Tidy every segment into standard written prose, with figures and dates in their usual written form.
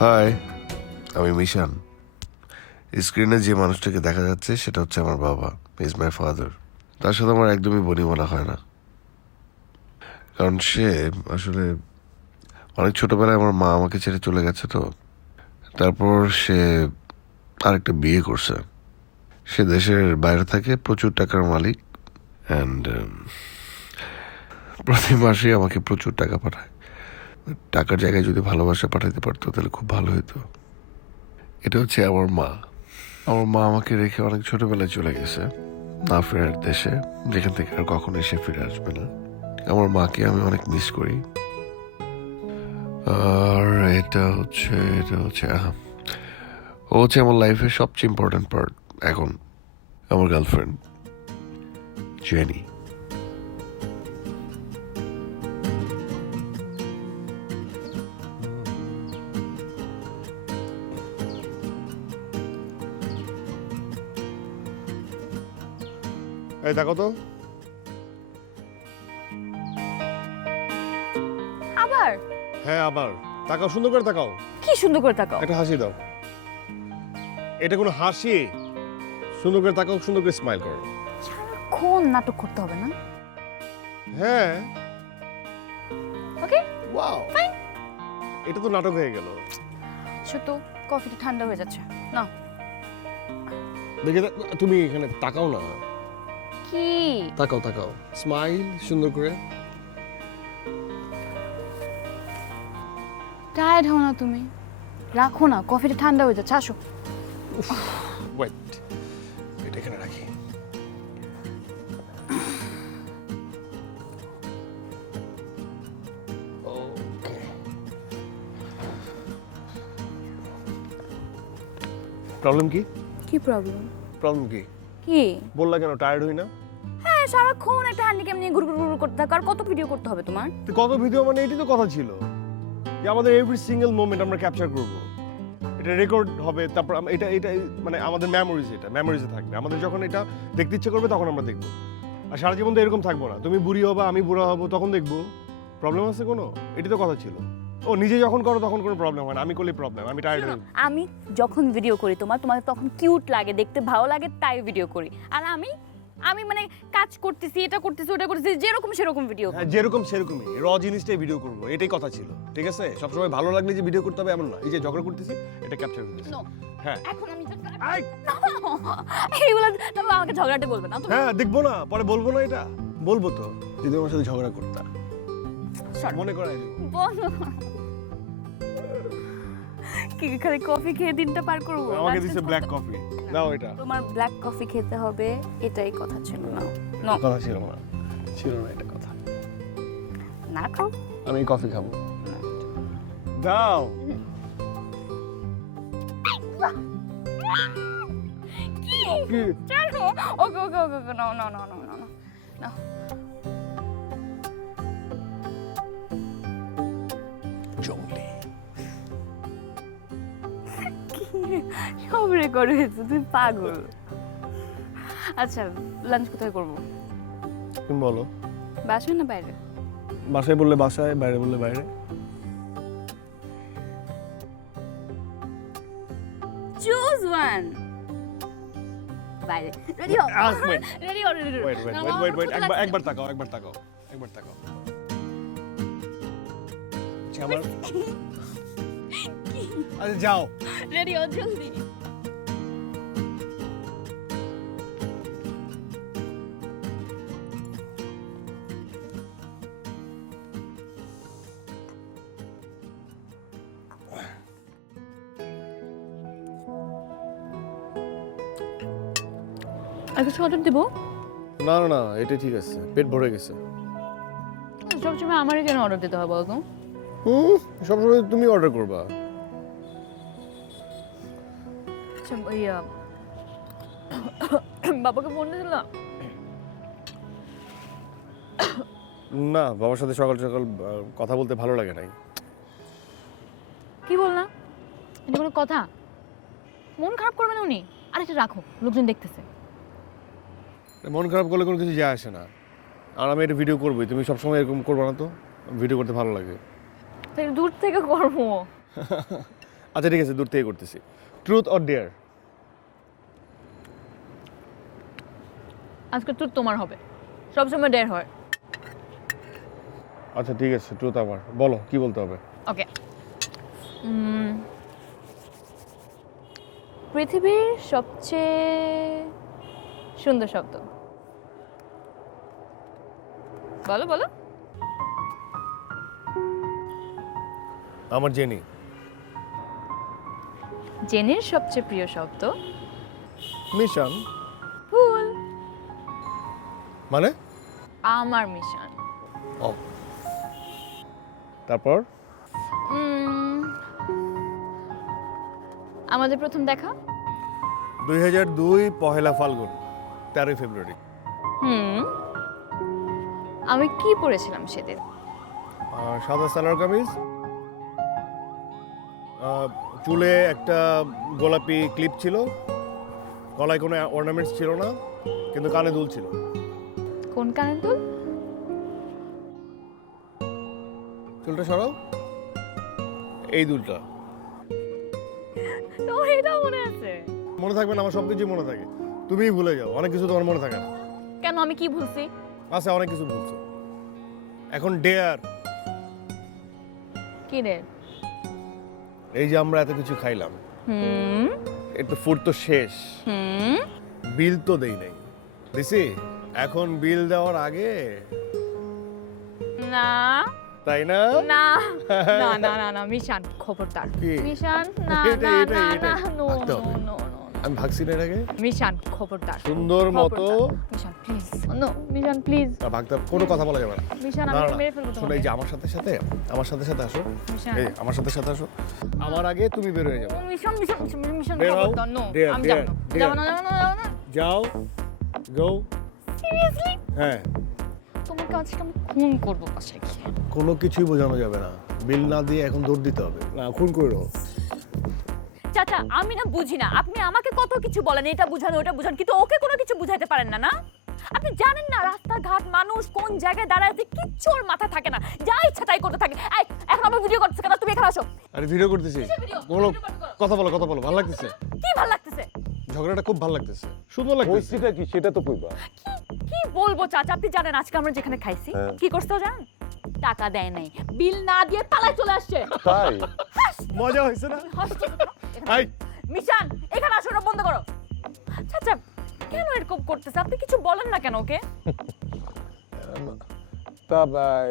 High, আমি মিশান। স্ক্রিনে যে মানুষটাকে দেখা যাচ্ছে সেটা হচ্ছে আমার বাবা, ইজ মাই ফাদার। তার সাথে আমার একদমই বনিবনা হয় না, কারণ সে আসলে অনেক ছোটবেলায় আমার মা আমাকে ছেড়ে চলে গেছে। তো তারপর সে আরেকটা বিয়ে করছে। সে দেশের বাইরে থাকে, প্রচুর টাকার মালিক, অ্যান্ড প্রতি মাসেই আমাকে প্রচুর টাকা পাঠায়। টাকার জায়গায় যদি ভালোবাসা পাঠাতে পারতো তাহলে খুব ভালো হতো। এটা হচ্ছে আমার মা। আমার মা আমাকে রেখে অনেক ছোটবেলায় চলে গেছে, না ফেরার দেশে, যেখান থেকে আর কখনো এসে ফিরে আসবে না। আমার মাকে আমি অনেক মিস করি। আর এটা হচ্ছে ও হচ্ছে আমার লাইফের সবচেয়ে ইম্পর্টেন্ট পার্ট এখন, আমার গার্লফ্রেন্ড জেনি। এই দেখো তো, আবার হ্যাঁ আবার তাকাও, সুন্দর করে তাকাও, কি সুন্দর করে তাকাও। একটা হাসি দাও। এটা কোনো হাসি? সুন্দর করে তাকাও, সুন্দর করে স্মাইল করো। সারাক্ষণ নাটক করতে হবে না। হ্যাঁ, ওকে ওয়াও, ফাইন। এটা তো নাটক হয়ে গেল। ছোট কফিটা ঠান্ডা হয়ে যাচ্ছে না। দেখে তুমি এখানে তাকাও না, কি তাকাও তাকাও, স্মাইল সুন্দর করে। টায়ার্ড হও না তুমি, রাখো না, কফিটা ঠান্ডা হয়ে যাচ্ছে, আসো। ওয়েট, এটা এখানে রাখি। ওকে, প্রবলেম কি? কি প্রবলেম? প্রবলেম কি কি? বললা কেন? টায়ার্ড হই না? হ্যাঁ, সারাক্ষণ একটা হ্যান্ডিক্যাম নিয়ে ঘুরঘুর ঘুরঘুর করতে থাকো। আর কত ভিডিও করতে হবে তোমার? তো কত ভিডিও, মানে এটাই তো কথা ছিল যে আমাদের এভরি সিঙ্গেল মোমেন্ট আমরা ক্যাপচার করব, এটা রেকর্ড হবে, তারপর এটা এটা মানে আমাদের মেমোরিজ, এটা মেমোরিজে থাকবে। আমাদের যখন এটা দেখতে ইচ্ছে করবে তখন আমরা দেখব, আর সারা জীবন তো এরকম থাকবো না। তুমি বুড়ি হবা, আমি বুড়া হব, তখন দেখবো। প্রবলেম আছে কোনো? এটাই তো কথা ছিল। ও নিজে যখন করো তখন কোনো প্রবলেম হয় না, আমি করলে প্রবলেম, আমি টায়ার্ড হই। আমি যখন ভিডিও করি তোমার তখন কিউট লাগে, দেখতে ভালো লাগে, তাই ভিডিও করি। আর আমি আমি মানে কাজ করতেছি, এটা করতেছি, ওটা করতেছি, যেরকম সেরকম ভিডিও হ্যাঁ, যেরকম সেরকমই র জিনিসটাই ভিডিও করবো, এটাই কথা ছিল। ঠিক আছে, সবসময় ভালো লাগলে যে ভিডিও করতে হবে এমন না। এই যে ঝগড়া করতেছি, এটা ক্যাপচার করতেছি। হ্যাঁ এখন আমি আই! এইগুলো তুমি আমাকে ঝগড়াটে বলবে না তুমি। হ্যাঁ, দেখবো না, পরে বলবো না, এটা বলবো তো, যদি আমার সাথে ঝগড়া করতা মনে করাই দিও। বলো। কি খালি কফি খেয়ে দিনটা পার করবো? আমাকে দিছে ব্ল্যাক কফি, নাও এটা। তোমার ব্ল্যাক কফি খেতে হবে, এটাই কথা ছিল না। নো, কথা ছিল না, ছিল না এটা কথা। না খাও। আমি কফি খাবো, দাও। কি? চলো, okay okay okay okay, no no no no no no no. জঙ্গলি সব রেকর্ড হয়েছে, তুই পাগল। আচ্ছা, লাঞ্চ কোথায় করবো? তুমি বলো। বাসায় না বাইরে? বাসায় বললে বাসায়, বাইরে বললে বাইরে। Choose one. বাইরে। রেডি হও, wait. রেডি হও, রেডি হও। Wait wait wait wait wait, একবার তাকাও, একবার তাকাও, একবার তাকাও। আচ্ছা, আমার আচ্ছা যাও। রেডি হও, জলদি। আর কিছু অর্ডার দেবো? না না না, এটা ঠিক আছে, পেট ভরে গেছে। সবসময় আমারই কেন অর্ডার দিতে হবে বলতো? সবসময় তুমি অর্ডার করবা। আচ্ছা, ইয়া বাবাকে ফোন দিলাম। না, বাবার সাথে সকাল সকাল কথা বলতে ভালো লাগে নাই। কি বললাম? এটা কোনো কথা? মন খারাপ করবে না উনি? আর এটা রাখো, লোকজন দেখতেছে। মন খারাপ করলে কোনো কিছু যায় আসে না। আর আমি এটা ভিডিও করবোই, তুমি সবসময় এরকম করবা না তো। ভিডিও করতে ভালো লাগে। তাই দূর থেকে করবো। আচ্ছা ঠিক আছে, দূর থেকে করতেছি। Truth or dare? আজকে তো তোমার হবে, সবসময় ডেয়ার হয়। আচ্ছা ঠিক আছে, ট্রুথ আমার। বলো কি বলতে হবে। ওকে, পৃথিবীর সবচেয়ে সুন্দর শব্দ বলো বলো। আমার জেনি। জেনির সবচেয়ে প্রিয় শব্দ মিশন। ফুল। মানে? আমার মিশন। ও, তারপর? আমাদের প্রথম দেখা 2002 পহেলা ফাল্গুন, 13 ফেব্রুয়ারি। আমি কি পড়েছিলাম সেদিন? সাদা সালোয়ার কামিজ, চুলে একটা গোলাপি ক্লিপ ছিল, গলায় কোনো অর্নামেন্টস ছিল না, কিন্তু কানে দুল ছিল। কোন কানের দুল? চুলটা সরাও, এই দুলটা। তো এটা মনে আছে? মনে থাকবে না? আমার সব কিছুই মনে থাকে, তুমিই ভুলে যাও। অনেক কিছু তোমার মনে থাকে না। কেন, আমি কি ভুলছি? আচ্ছা, অনেক কিছু ভুলছো। এখন ডেয়ার। কি রে? এই যে আমরা এত কিছু খাইলাম, এর তো ফুড তো শেষ, বিল তো দেই নাই। দিছি? এখন বিল দেওয়ার আগে, না তাই না? না না না না না মিশান, খবরদার। কি? মিশান, না এটা, না এটা, না এটা। না, নো ভাগতে নো হবে। No no. আমি ভাগছি না এর আগে। মিশান, খবরদার। সুন্দর মতো Mishan please, no Mishan please. ভাগতে, কোনো কথা বলা যাবে না। মিশান, না, আমি না, মেরে ফেলবো শোনো, তোমাকে। এই যে আমার সাথে সাথে আসো। মিশান। এই আমার সাথে আসো। আমার আগে তুমি বের হয়ে যাবে। মিশান মিশান মিশান, বের হও। খবরদার, নো। Dear, আমি dear, যাব না, dear. যাব না, যাব না, যাব না। যাও, গো। সিরিয়াসলি? হ্যাঁ, তোমাকে আজকে আমি খুন করবো বাসায় গিয়ে। কোনো কিছুই বোঝানো যাবে না। বিল না দিয়ে এখন দৌড় দিতে হবে। না, খুন করো। চাচা, আমি না বুঝি না, আপনি আমাকে কত কিছু বলেন, এটা বুঝান ওটা বুঝান, কিন্তু ওকে কোনো কিছু বুঝাইতে পারেন না। না, আপনি জানেন না রাস্তাঘাট মানুষ কোন জায়গায় দাঁড়ায় আছে, কিচ্ছু ওর মাথায় থাকে না, যা ইচ্ছা তাই করতে থাকে। এই, এখন আমার ভিডিও করতেছে কেন? তুমি এখানে আসো। আরে ভিডিও করতেছি। ভিডিও? বলো, ভিডিও বন্ধ করো। কথা বলো, ভালো লাগতেছে। কি ভাল লাগতেছে? ঝগড়াটা খুব ভালো লাগতেছে, সুন্দর লাগতেছে। হইছিটা কি সেটা তো কইবা। কি বলবো চাচা, আপনি জানেন আজকে আমরা যেখানে খাইছি হ্যাঁ। কি করছো জানেন? টাকা দেয় নাই, বিল না দিয়ে পালায় চলে আসছে। তাই? মজা হয়েছে না? হাসছো কেন? এখানে আই, মিশান, এখানে আসো, ওটা বন্ধ করো। চাচা কেন এরকম করতেছে? আপনি কিছু বলেন না কেন ওকে? তা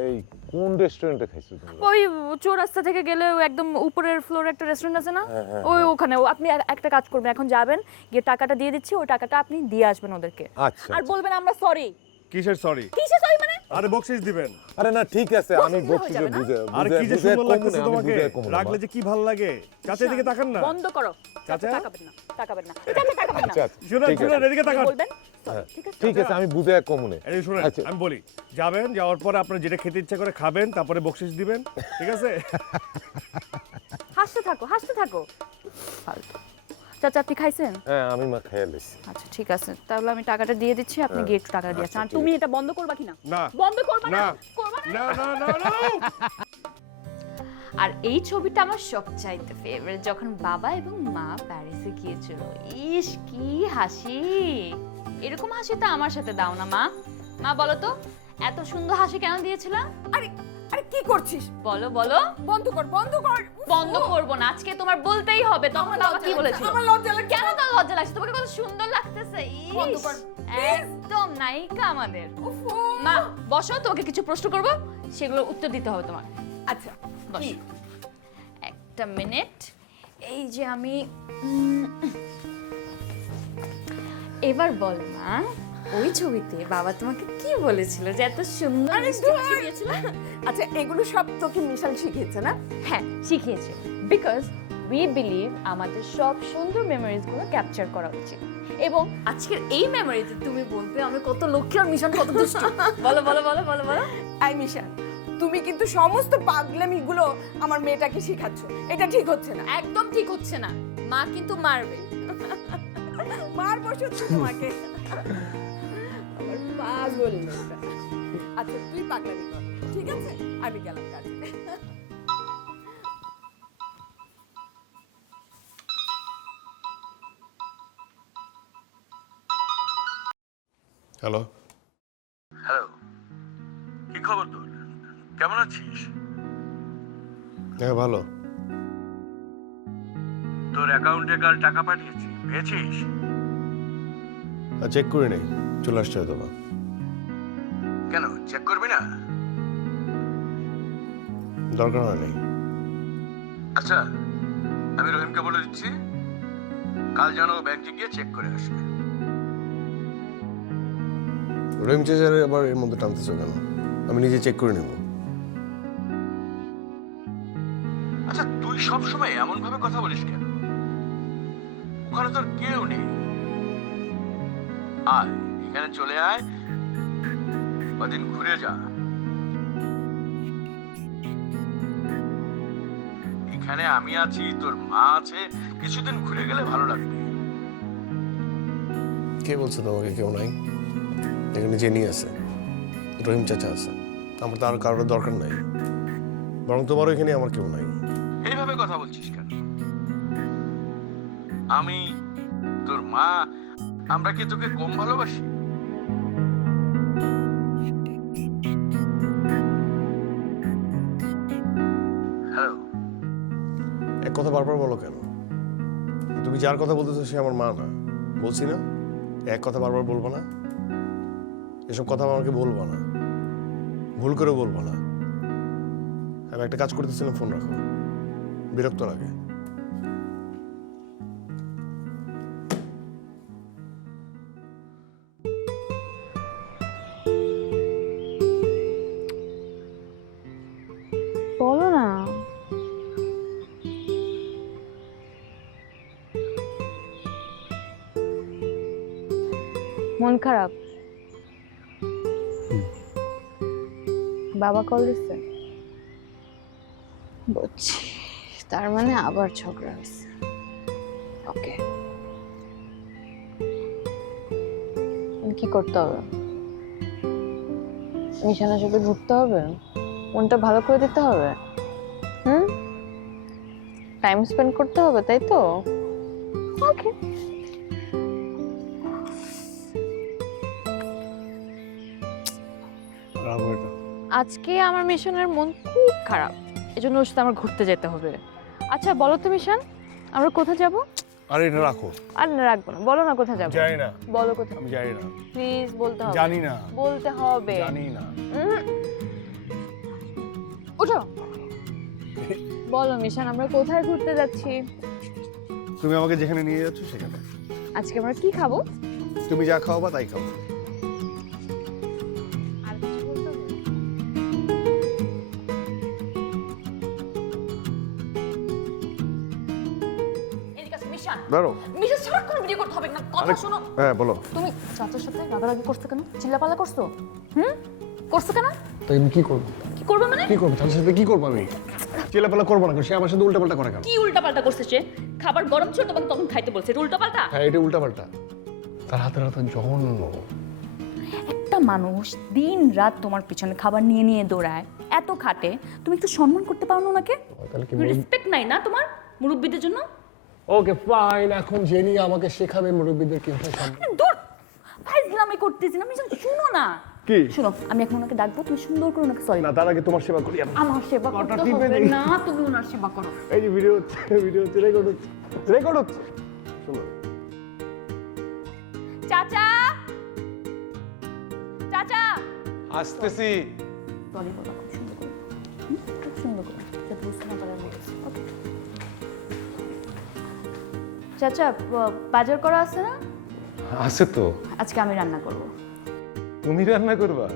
এই কোন রেস্টুরেন্টে খাইছো তুমি? ওই চৌরাস্তা থেকে গেলে ওই একদম উপরের ফ্লোরে একটা রেস্টুরেন্ট আছে না, হ্যাঁ, ওই ওখানে। আপনি একটা কাজ করবেন, এখন যাবেন, গিয়ে টাকাটা দিয়ে দিচ্ছি, ওই টাকাটা আপনি দিয়ে আসবেন ওদেরকে। আচ্ছা। আর বলবেন আমরা সরি। কিসের সরি? কিসে সরি মানে? আরে বকশিস দিবেন। আরে না, ঠিক আছে, আমি বকশিস হয়ে বকশিসে যাবে না? বুঝে আর কি যে সুন্দর লাগতেছে তোমাকে, রাখলে রাখলে যে কি ভালো লাগে। চাচা দিকে তাকান না। বন্ধ করো। চাচা? তাকাবেন না, তাকাবেন না, চাচা তাকাবেন না। আচ্ছা শুনুন, ঠিক আছে। শুনুন, এদিকে তাকান। বলবেন sorry, ঠিক আছে? ঠিক আছে, আমি বুঝে কমনে। এই শুনুন, আচ্ছা। আমি বলি, যাবেন, যাওয়ার পরে আপনার যেটা খেতে ইচ্ছা করে খাবেন, তারপরে বকশিস দিবেন, ঠিক আছে? হাসতে থাকো, হাসতে থাকো। ফালতু। চাচা আপনি খাইছেন? হ্যাঁ, আমি মা খেয়ে লইছি। আচ্ছা ঠিক আছে, তাহলে আমি টাকাটা দিয়ে দিচ্ছি, আপনি গিয়ে একটু টাকাটা দিয়ে আসেন। আর আচ্ছা, তুমি এটা বন্ধ করবা কিনা? না। বন্ধ করবা না? না। করবা না? না, না, না, না। আর এই ছবিটা আমার সবচাইতে ফেভারিট, যখন বাবা এবং মা প্যারিসে গিয়েছিল। ইস কি হাসি! এরকম হাসি তো আমার সাথে দাও না মা। মা বলো তো, এত সুন্দর হাসি কেন দিয়েছিল? আরে আরে কি করছিস? বলো বলো। বন্ধ কর, বন্ধ কর। বন্ধ করবো না, আজকে তোমার বলতেই হবে। তখন বাবা কি বলেছিল? আমার লজ্জা লাগছে। কেন তো লজ্জা লাগছে? তোমাকে কত সুন্দর লাগতেছে। বন্ধ ইস, কর, একদম নায়িকা আমাদের। উফ, মা বসো, তোমাকে কিছু প্রশ্ন করব, সেগুলোর উত্তর দিতে হবে তোমার। আচ্ছা বস। কি? একটা মিনিট। এই যে আমি এবার বল মা, ওই ছবিতে বাবা তোমাকে কি বলেছিল যে এত সুন্দর আরে মিষ্টি হাসি ধুর। দিয়েছিল? আচ্ছা এগুলো সব তোকে মিশাল শিখিয়েছে না? হ্যাঁ শিখিয়েছে, বিকজ উই বিলিভ আমাদের সব সুন্দর মেমোরিজগুলো ক্যাপচার করা উচিত। এবং আজকের এই মেমোরিতে তুমি বলবে আমি কত লক্ষ্মী আর মিশন কত দুষ্টু। বলো বলো বলো বলো বলো। আই মিশাল, তুমি কিন্তু সমস্ত পাগলামিগুলো আমার মেয়েটাকে শেখাচ্ছ, এটা ঠিক হচ্ছে না। একদম ঠিক হচ্ছে না, মা কিন্তু মারবে। মার বসে তোমাকে। আমার পাগল মেয়েটা। আচ্ছা তুই পাগলামি কর, ঠিক আছে? আমি গেলাম কাজে। হ্যালো, হ্যালো, কি খবর তোর? কেমন আছিস? হ্যাঁ ভালো। তোর অ্যাকাউন্টে কাল টাকা পাঠিয়েছি, পেয়েছিস? চেক করে নেই, চলে আসছে হয়তো বা। কেন চেক করবি না? দরকার হয় নাই। আচ্ছা, আমি রহিমকে বলে দিচ্ছি কাল যেন ও ব্যাংকে গিয়ে চেক করে আসবে। রহিম চেজারে আবার এর মধ্যে টানতেছো কেন? আমি নিজে চেক করে নেব। আচ্ছা, তুই সব সময় এমন ভাবে কথা বলিস কেন? ওখানে তোর কেউ নেই। আয়, এখানে চলে আয়, কদিন ঘুরে যা। এখানে আমি আছি, তোর মা আছে, কিছুদিন ঘুরে গেলে ভালো লাগবে। কে বলছে তোমাকে কেউ নাই? এখানে জেনি আছে, রহিম চাচা আছে, আমার তো আর কারোর দরকার নাই। বরং তোমারও এখানে আমার কেউ নাই। এইভাবে কথা বলছিস কেন? আমি, তোর মা, আমরা কি তোকে কম ভালোবাসি? হ্যালো, এক কথা বারবার বলো কেন? তুমি যার কথা বলতেছো সে আমার মা না, বলছি না? এক কথা বারবার বলবো না, এসব কথা আমাকে বলবো না, ভুল করে বলবো না। আমি একটা কাজ করতেছিলাম, ফোন রাখো, বিরক্ত লাগে। বলো না। মন খারাপ? বাবা কল দিচ্ছে? বুঝছি, তার মানে আবার ঝগড়া হয়েছে। ওকে, কি করতে হবে? মিশানোর সাথে ঘুরতে হবে, মনটা ভালো করে দিতে হবে, টাইম স্পেন্ড করতে হবে, তাই তো? ওকে। রাখো এটা। আজকে আমার মিশনের মন খুব খারাপ, এজন্য ওর সাথে আমার ঘুরতে যেতে হবে। আচ্ছা বলো তো মিশন, আমরা কোথায় যাব? আরে এটা রাখো। আর না রাখবো না, বলো না কোথায় যাব। জানি না, বলো কোথায়। আমি জানি না। প্লিজ বলতে হবে। জানি না। বলতে হবে। জানি না। উঠো, বলো মিশন, আমরা কোথায় ঘুরতে যাচ্ছি? তুমি আমাকে যেখানে নিয়ে যাচ্ছ সেখানে। আজকে আমরা কি খাবো? তুমি যা খাওয়াবা তাই খাবো। আর কিছু বলতে হবে? এদিকে আসো, মিশন। ধরো। মিশন, সারাক্ষণ ভিডিও করতে হবে না, কথা শোনো। হ্যাঁ বলো। তুমি চাচার সাথে রাগারাগি করছো কেন? চিল্লাপাল্লা করছো? করছো কেন? তাই আমি কি করবো? কি করবে মানে? কি করবো তার সাথে? কি করবো আমি? চিলাপালা করবো না, সে আমার সাথে উল্টাপাল্টা করে কেন? কি উল্টাপাল্টা করছে সে? খাবার গরম ছিল তোমাকে তখন খাইতে বলছে, এটা উল্টাপাল্টা? হ্যাঁ, এটা উল্টাপাল্টা। তার হাতের হাতে জঘন্য। একটা মানুষ দিন রাত তোমার পিছনে খাবার নিয়ে নিয়ে দৌড়ায়, এত খাটে, তুমি একটু সম্মান করতে পারো না ওনাকে? তাহলে কি? রেসপেক্ট নাই না তোমার মুরব্বীদের জন্য? ওকে ফাইন, এখন জেনি আমাকে শেখাবে মুরব্বীদের কিভাবে সম্মান। দূর, ফাইজলামি করতেছি না মিশন, শুনো না। কি? শুনো, আমি এখন ওনাকে ডাকবো, তুমি সুন্দর করে ওনাকে সরি না, তার আগে তোমার সেবা করি আমি। আমার সেবা কটা করতে টিপে হবে দিই। না, তুমি ওনার সেবা করো। এই যে ভিডিও হচ্ছে, রেকর্ড হচ্ছে, রেকর্ড হচ্ছে। শোনো, চাচা, চাচা, আসতেছি। সরি বলো খুব সুন্দর করে, খুব সুন্দর করে, যাতে বুঝতে না পারে আমি বলছি। Okay. চাচা, বাজার করা আছে না? আছে তো। আজকে আমি রান্না করব। তুমি রান্না করবা?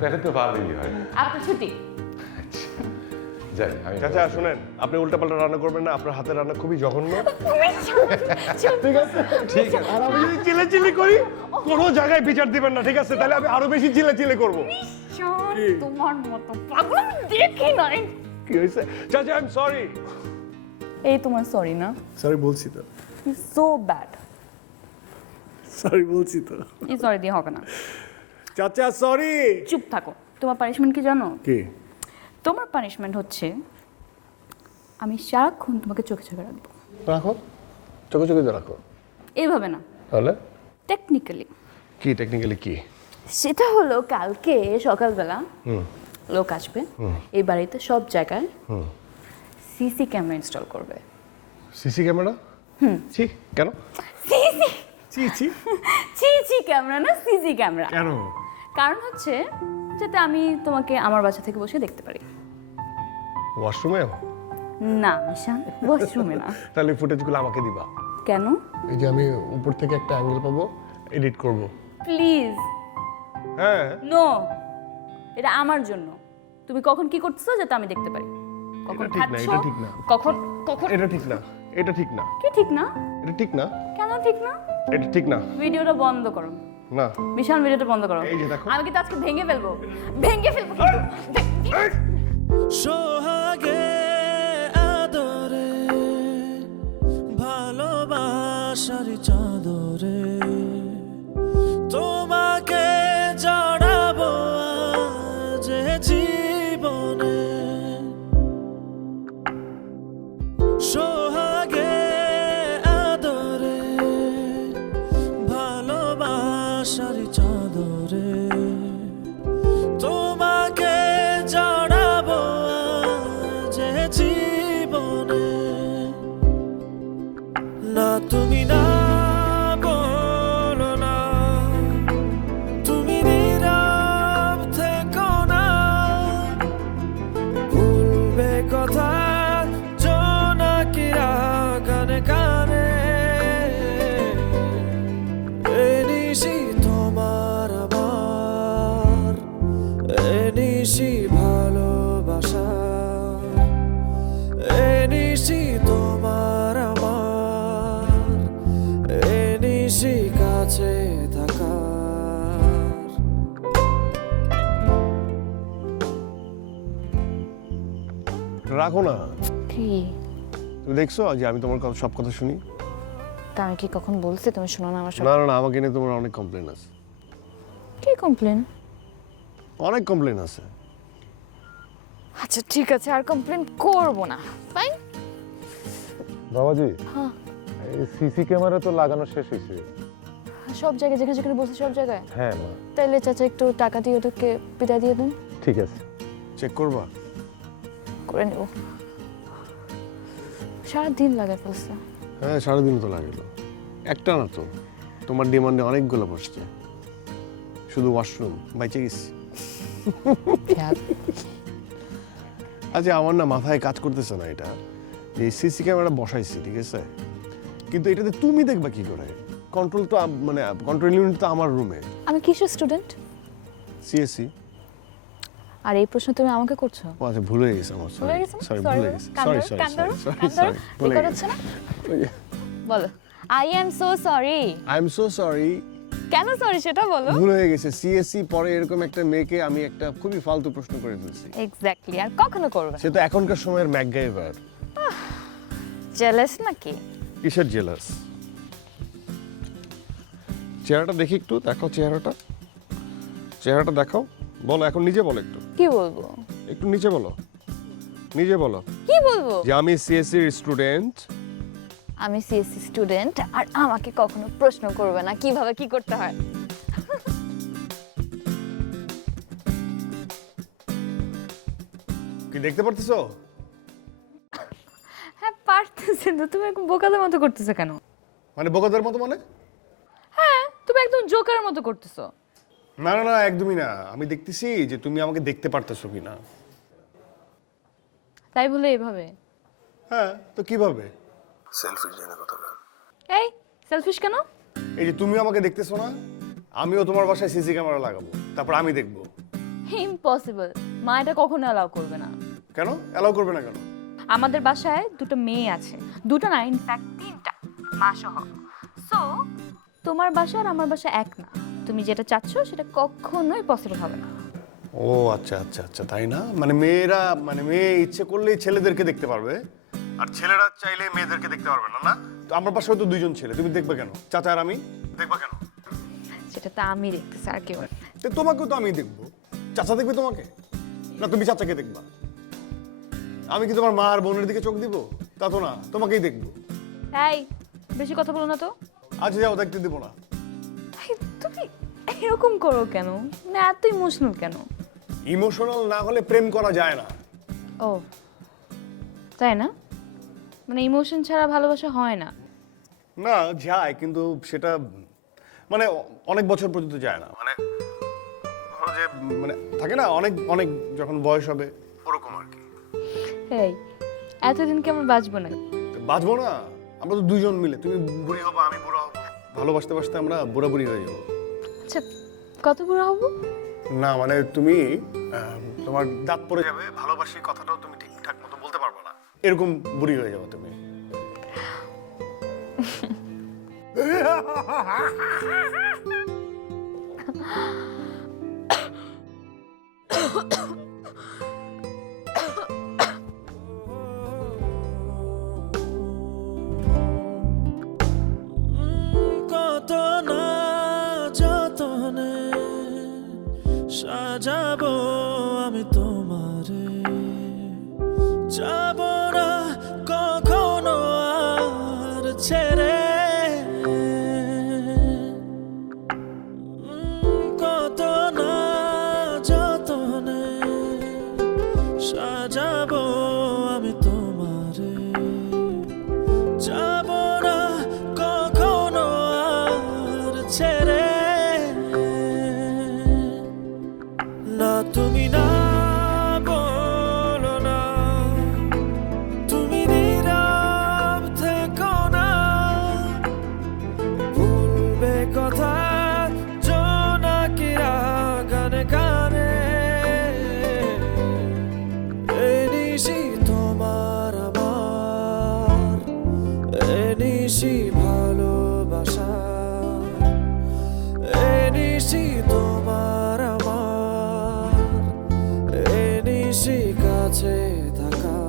তাহলে তো ভালোই হয়। আপনার ছুটি। যাই, আমি চাচা শুনেন, আপনি উল্টাপাল্টা রান্না করবেন না, আপনার হাতের রান্না খুবই জঘন্য। ঠিক আছে, ঠিক আছে। আর আমি যদি চিল্লাচিল্লি করি, কোনো জায়গায় বিচার দিবেন না, ঠিক আছে? তাহলে আমি আরো বেশি চিল্লাচিল্লি করবো। তোমার মতো পাগল আমি দেখি নাই। কি হয়েছে? চাচা আই এম সরি। এই তোমার সরি না? সরি বলছি তো, সো ব্যাড। সরি বলছি তো। এই সরি দিয়ে হবে না। চাচা সরি। চুপ থাকো। তোমার পানিশমেন্ট কি জানো? কি? তোমার পানিশমেন্ট হচ্ছে আমি সারাক্ষণ তোমাকে চোখে চোখে রাখবো। রাখো, চোখে চোখে রাখো। এইভাবে না, তাহলে টেকনিক্যালি। কি টেকনিক্যালি কি? সেটা হলো কালকে সকালবেলা লোক আসবে এই বাড়িতে সব জায়গায় সিসি ক্যামেরা ইনস্টল করবে। CC camera? ছি, কেন? সিসি ছি ছি। সিসি ক্যামেরা না, সিসি ক্যামেরা। কেন? কারণ হচ্ছে যাতে আমি তোমাকে আমার বাসা থেকে বসে দেখতে পারি। ওয়াশরুমে? না মিশান, ওয়াশরুমে না। তাহলে ফুটেজগুলো আমাকে দিবা। কেন? এই যে আমি উপর থেকে একটা অ্যাঙ্গেল পাবো, এডিট করব। প্লিজ। হ্যাঁ। নো, এটা আমার জন্য। তুমি কখন কি করতেছো যাতে আমি দেখতে পারি। কখন এটা ঠিক না, খাচ্ছো, এটা ঠিক না। কখন কখন এটা ঠিক না, এটা ঠিক না, কি ঠিক না? এটা ঠিক না, কেন ঠিক না? এটা ঠিক না। ভিডিওটা বন্ধ করো। না। বিশাল, ভিডিওটা বন্ধ করো। এই যে দেখো। আমি কিন্তু আজকে ভেঙে ফেলবো, ভেঙে ফেলবো কিন্তু। সোহাগে আদরে ভালোবাসার চাদরে তোমাকে জড়াবো আজ জীবনে। সোহাগে আদরে ভালোবাসার চাদরে তোমাকে জড়াবো আজ জীবনে। না তুমি না বলো না, তুমি নীরব থেকো না, ভুলবে কথা জোনাকিরা গানে গানে। এই নিশি তোমার আমার, এই নিশি ভালোবাসা, এই নিশি তোমার আমার, এই নিশি কাছে থাকার। রাখো না। কি? তুমি দেখছো যে আমি তোমার কথা, সব কথা শুনি? তা আমি কি কখন বলছি তুমি শোনো না আমার সব? না না না, আমাকে নিয়ে তোমার অনেক কমপ্লেন আছে। কি কমপ্লেন? অনেক কমপ্লেন আছে। আচ্ছা ঠিক আছে, আর কমপ্লেন করব না। ফাইন। বাবাজি, হ্যাঁ। এই সিসি ক্যামেরা তো লাগানো শেষ হয়েছে। সব জায়গায় যেখানে যেখানে বলছি সব জায়গায়। হ্যাঁ মা, তাইলে চাচা একটু টাকা দিয়ে ওদেরকে বিদায় দিয়ে দেন। ঠিক আছে। চেক করবা? করে নেব। সারাদিন লাগে ফেলছে। হ্যাঁ, সারাদিন তো লাগলো। একটা না তো, তোমার ডিমান্ডে অনেকগুলো বসছে। শুধু ওয়াশরুম বাইচে গেছি। আচ্ছা, আমার না মাথায় কাজ করতেছে না এটা, যে সিসি ক্যামেরা বসাইছি, ঠিক আছে, কিন্তু এটাতে তুমি দেখবা কি করে? কন্ট্রোল তো মানে কন্ট্রোল ইউনিট তো আমার রুমে। আমি কিসের স্টুডেন্ট? সিএসসি। আর এই প্রশ্ন তুমি আমাকে করছো? ও আচ্ছা, ভুলে গেছি আমার। ভুলে গেছো? সরি, ভুলে গেছি। সরি সরি সরি সরি, ভুলে রেকর্ড গেছি। হচ্ছে না? বলো, I am so sorry. I am so sorry. কেন সরি সেটা বলো। ভুল হয়ে গেছে। সিএসসি পরে এরকম একটা মেয়েকে আমি একটা খুবই ফালতু প্রশ্ন করে ফেলছি। এক্স্যাক্টলি, আর কখনো করবে সে তো এখনকার সময়ের ম্যাকগাইভার। জেলাস নাকি? কিসের জেলাস? চেহারাটা দেখি একটু, দেখো চেহারাটা, চেহারাটা দেখো, বলো এখন, নিজে বলো একটু, কি বলবো? একটু নিচে বলো, নিজে বলো কি বলবো? যে আমি সিএসসি স্টুডেন্ট। আমি সিএসসি স্টুডেন্ট, আর আমাকে কখনো প্রশ্ন করবে না কিভাবে কি করতে হয়। কি দেখতে পারতেছো? হ্যাঁ পারতেছি, তো তুমি একদম বোকাদের মতো করতেছো কেন? মানে বোকাদের মতো মানে? হ্যাঁ, তুমি একদম জোকারের মতো করতেছো। না না না, একদমই না। আমি দেখতেছি যে তুমি আমাকে দেখতে পারতেছো কিনা। তাই বলে এভাবে? হ্যাঁ, তো কিভাবে? সেলফি জেনে কথা বল। এই সেলফিশ কেন? এই যে তুমি আমাকে দেখতেছো না, আমিও তোমার বাসায় সিসি ক্যামেরা লাগাবো, তারপর আমি দেখবো। ইম্পসিবল, মা এটা কখনো অ্যালাউ করবে না। কেন অ্যালাউ করবে না কেন? আমাদের বাসায় দুটো মেয়ে আছে, দুটো না ইনফ্যাক্ট তিনটা, মা সহ। সো তোমার বাসা আর আমার বাসা এক না। তুমি যেটা চাচ্ছ সেটা কখনোই পসিবল হবে না। ও আচ্ছা আচ্ছা আচ্ছা, তাই না? মানে মেয়েরা, মানে মেয়ে ইচ্ছে করলেই ছেলেদেরকে দেখতে পারবে, আর ছেলেরা চাইলে মেয়েদেরকে দেখতে পারবে না, না? তো আমার বাসায় তো দুইজন ছেলে, তুমি দেখবে কেন? চাচা আর আমি দেখবা কেন? সেটা তো আমি দেখতেছি, আর কেউ না। তো তোমাকেও তো আমি দেখবো। চাচা দেখবে তোমাকে, না তুমি চাচাকে দেখবা? আমি কি তোমার মা আর বোনের দিকে চোখ দিব? তা তো না, তোমাকেই দেখবো। এই বেশি কথা বলো না তো। আচ্ছা যাও, দেখতে দেবো না। এই, তুমি এরকম করো কেন? মানে এত ইমোশনাল কেন? ইমোশনাল না হলে প্রেম করা যায় না। ও তাই না? মানে ইমোশন ছাড়া ভালোবাসা হয় না? না, যায়, কিন্তু সেটা মানে অনেক বছর পর্যন্ত যায় না। মানে ধরো যে মানে থাকে না অনেক অনেক যখন বয়স হবে ওরকম আর কি। এই এতদিন কি আমরা বাঁচবো না? বাঁচবো না, আমরা তো দুইজন মিলে, তুমি বুড়ি হবো আমি বুড়া হবো, ভালোবাসতে বাসতে আমরা বুড়া বুড়ি হয়ে যাবো। আচ্ছা কত বুড়ো হবো? না মানে তুমি তোমার দাঁত পড়ে যাবে, ভালোবাসি কথাটাও তুমি ঠিকঠাক মতো বলতে পারবে না, এরকম বুড়ি হয়ে যাবে তুমি। কত না যতনে সাজাবো আমি তোমারে, যাব না কখনো আর ছেড়ে। কত না যতনে সাজাবো আমি তোমারে, যাব না কখনো আর ছেড়ে। না তুমি না বলো না, তুমি নীরব থেকো না, বলবে কথা জোনাকিরা গানে গানে। এই নিশি তোমার আমার, এই নিশি ভালোবাসা, এই নিশি তোমার আমার, এই নিশি কাছে থাকার।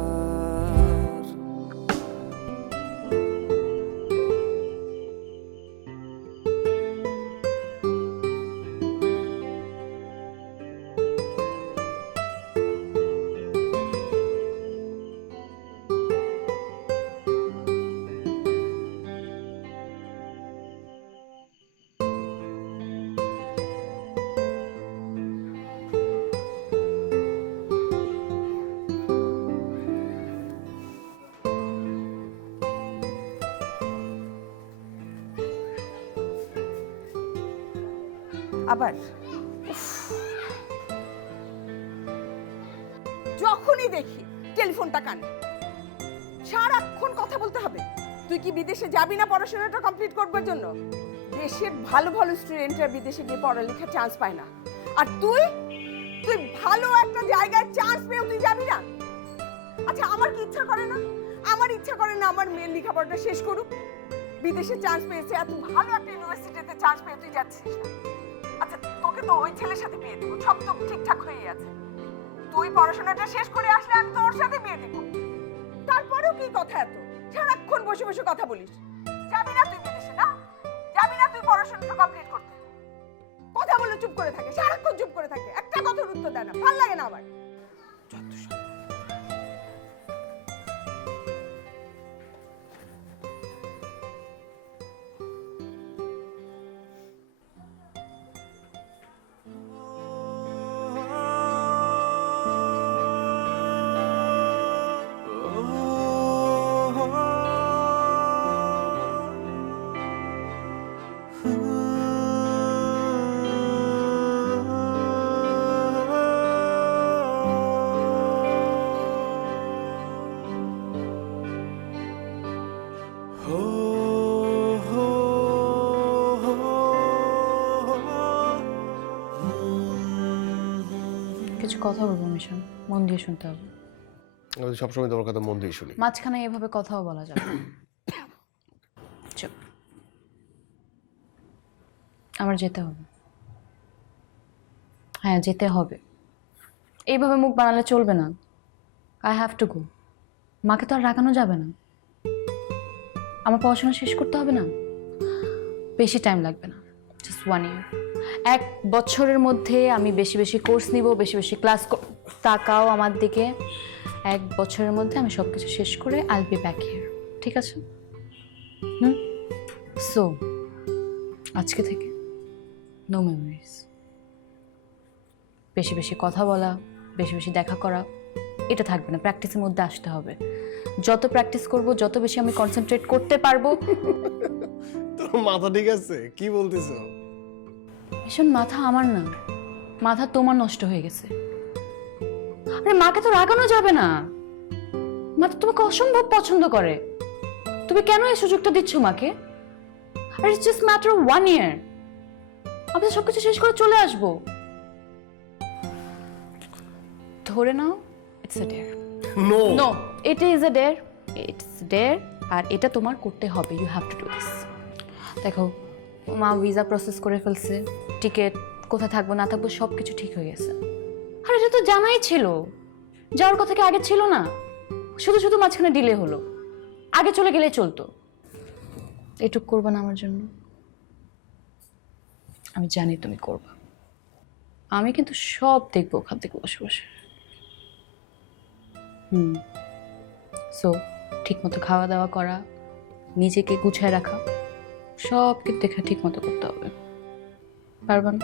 আবার যখনই দেখি টেলিফোনটা কানে, সারাক্ষণ কথা বলতে হবে। তুই কি বিদেশে যাবি না পড়াশোনাটা কমপ্লিট করবার জন্য? দেশের ভালো ভালো স্টুডেন্টরা বিদেশে গিয়ে পড়ালেখার চান্স পায় না, আর তুই তুই ভালো একটা জায়গায় চান্স পেয়েও তুই যাবি না। আচ্ছা আমার কি ইচ্ছা করে না? আমার ইচ্ছা করে না আমার মেয়ের লেখাপড়াটা শেষ করুক, বিদেশে চান্স পেয়েছে, এত ভালো একটা ইউনিভার্সিটিতে চান্স পেয়ে তুই যাচ্ছিস না। আচ্ছা তোকে তো ওই ছেলের সাথে বিয়ে দেবো, সব তো ঠিকঠাক হয়ে আছে, তুই পড়াশোনাটা শেষ করে আসলে আমি তোর সাথে বিয়ে দেবো। তারপরেও কি কথা এত? সারাক্ষণ বসে বসে কথা বলিস। যাবি না তুই বিদেশে? না যাবি না তুই পড়াশোনাটা কমপ্লিট করতে? কথা বলে চুপ করে থাকে, সারাক্ষণ চুপ করে থাকে, একটা কথার উত্তর দেয় না, ভালো লাগে না আমার। যত সব। কিছু কথা বলবো মিশন, মন দিয়ে শুনতে হবে। আমি সবসময় তোমার কথা মন দিয়ে শুনি। মাঝখানে এভাবে কথাও বলা যাবে না। চুপ। আমার যেতে হবে। হ্যাঁ যেতে হবে, এইভাবে মুখ বানালে চলবে না। I have to go. মাকে তো আর রাগানো যাবে না। আমার পড়াশোনা শেষ করতে হবে না, বেশি টাইম লাগবে না, জাস্ট 1 year। 1 বছরের মধ্যে আমি বেশি বেশি কোর্স নিব, বেশি বেশি ক্লাস। তাকাও আমার দিকে, 1 বছরের মধ্যে আমি সব কিছু শেষ করে আইল বি ব্যাক হিয়ার, ঠিক আছে? সো আজকে থেকে নো মেমোরিজ। বেশি বেশি কথা বলা, বেশি বেশি দেখা করা, এটা থাকবে না, প্র্যাকটিসের মধ্যে আসতে হবে। যত প্র্যাকটিস করব, যত বেশি আমি কনসেন্ট্রেট করতে পারবো। তোর মাথা ঠিক আছে? কি বলতেছো? ভীষণ মাথা আমার না, মাথা তোমার নষ্ট হয়ে গেছে। আরে মাকে তো রাগানো যাবে না, মা তো তোমাকে অসম্ভব পছন্দ করে। তুমি কেন এই সুযোগটা দিচ্ছ মাকে? আর it's just matter of 1 year, আমি তো সবকিছু শেষ করে চলে আসবো। ধরে নাও it's a dare. No no, it is a dare, it's dare, আর এটা তোমার করতে হবে। You have to do this. দেখো, মা ভিসা প্রসেস করে ফেলছে, টিকিট, কোথায় থাকবো না থাকবো সব কিছু ঠিক হয়ে গেছে। আর এটা তো জানাই ছিল, যাওয়ার কথা কি আগে ছিল না? শুধু শুধু মাঝখানে ডিলে হলো, আগে চলে গেলে চলতো। এটুক করবে না আমার জন্য? আমি জানি তুমি করবে, আমি কিন্তু সব দেখবো ওখান থেকে বসে বসে। সো ঠিক মতো খাওয়া দাওয়া করা, নিজেকে গুছায় রাখা, সব কিন্তু এখানে ঠিক মতো করতে হবে। পারবা না?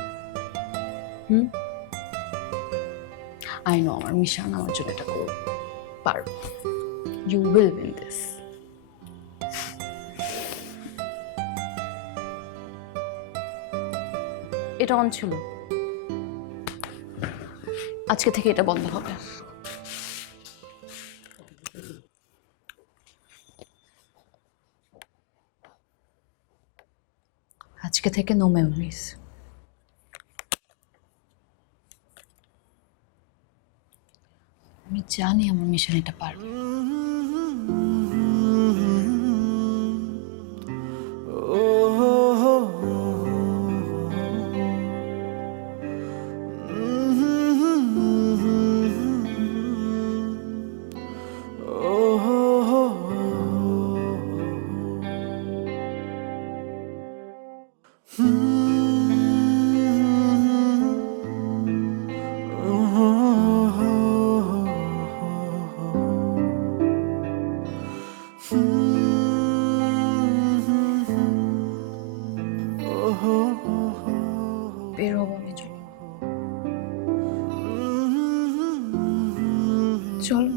আই নো আমার মিশন আমার জন্য এটা করবে, পারবো। You will win this. এটা অন ছিল, আজকে থেকে এটা বন্ধ হবে। আজকে থেকে নো মেমোরিজ। আমি জানি আমার মিশন এটা পারবে। বের হবো আমি, চলো চলো।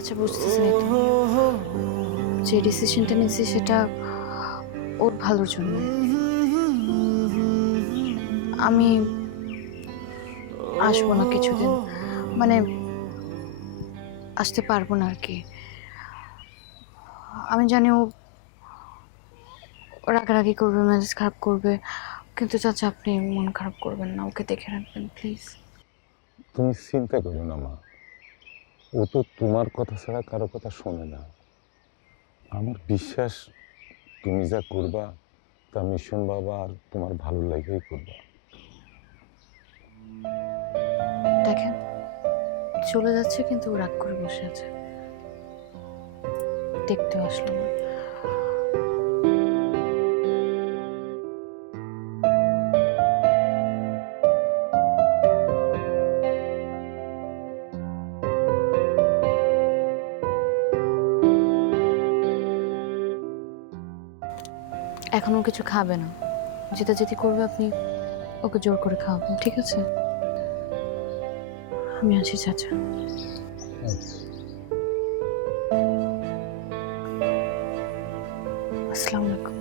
আচ্ছা, বুঝতেছি না তো। যে ডিসিশনটা নিয়েছি সেটা ওর ভালোর জন্য। আমি আসবো না কিছুদিন, মানে আসতে পারবো না আর কি। আমি জানি ও রাগারাগি করবে, মেজাজ খারাপ করবে, কিন্তু চাচা আপনি মন খারাপ করবেন না, ওকে দেখে রাখবেন প্লিজ। তুমি চিন্তা করো না মা, ও তো তোমার কথা ছাড়া কারো কথা শোনে না। আমার বিশ্বাস তুমি যা করবা তা মিশন বাবা আর তোমার ভালো লাগেই করবা। দেখেন, চলে যাচ্ছে কিন্তু ও রাগ করে বসে আছে, দেখতেও আসলো না। এখন ও কিছু খাবে না, যেটা যেটি করবে আপনি ওকে জোর করে খাওয়াবেন, ঠিক আছে? আমি আছি চাচা। আসসালামু আলাইকুম।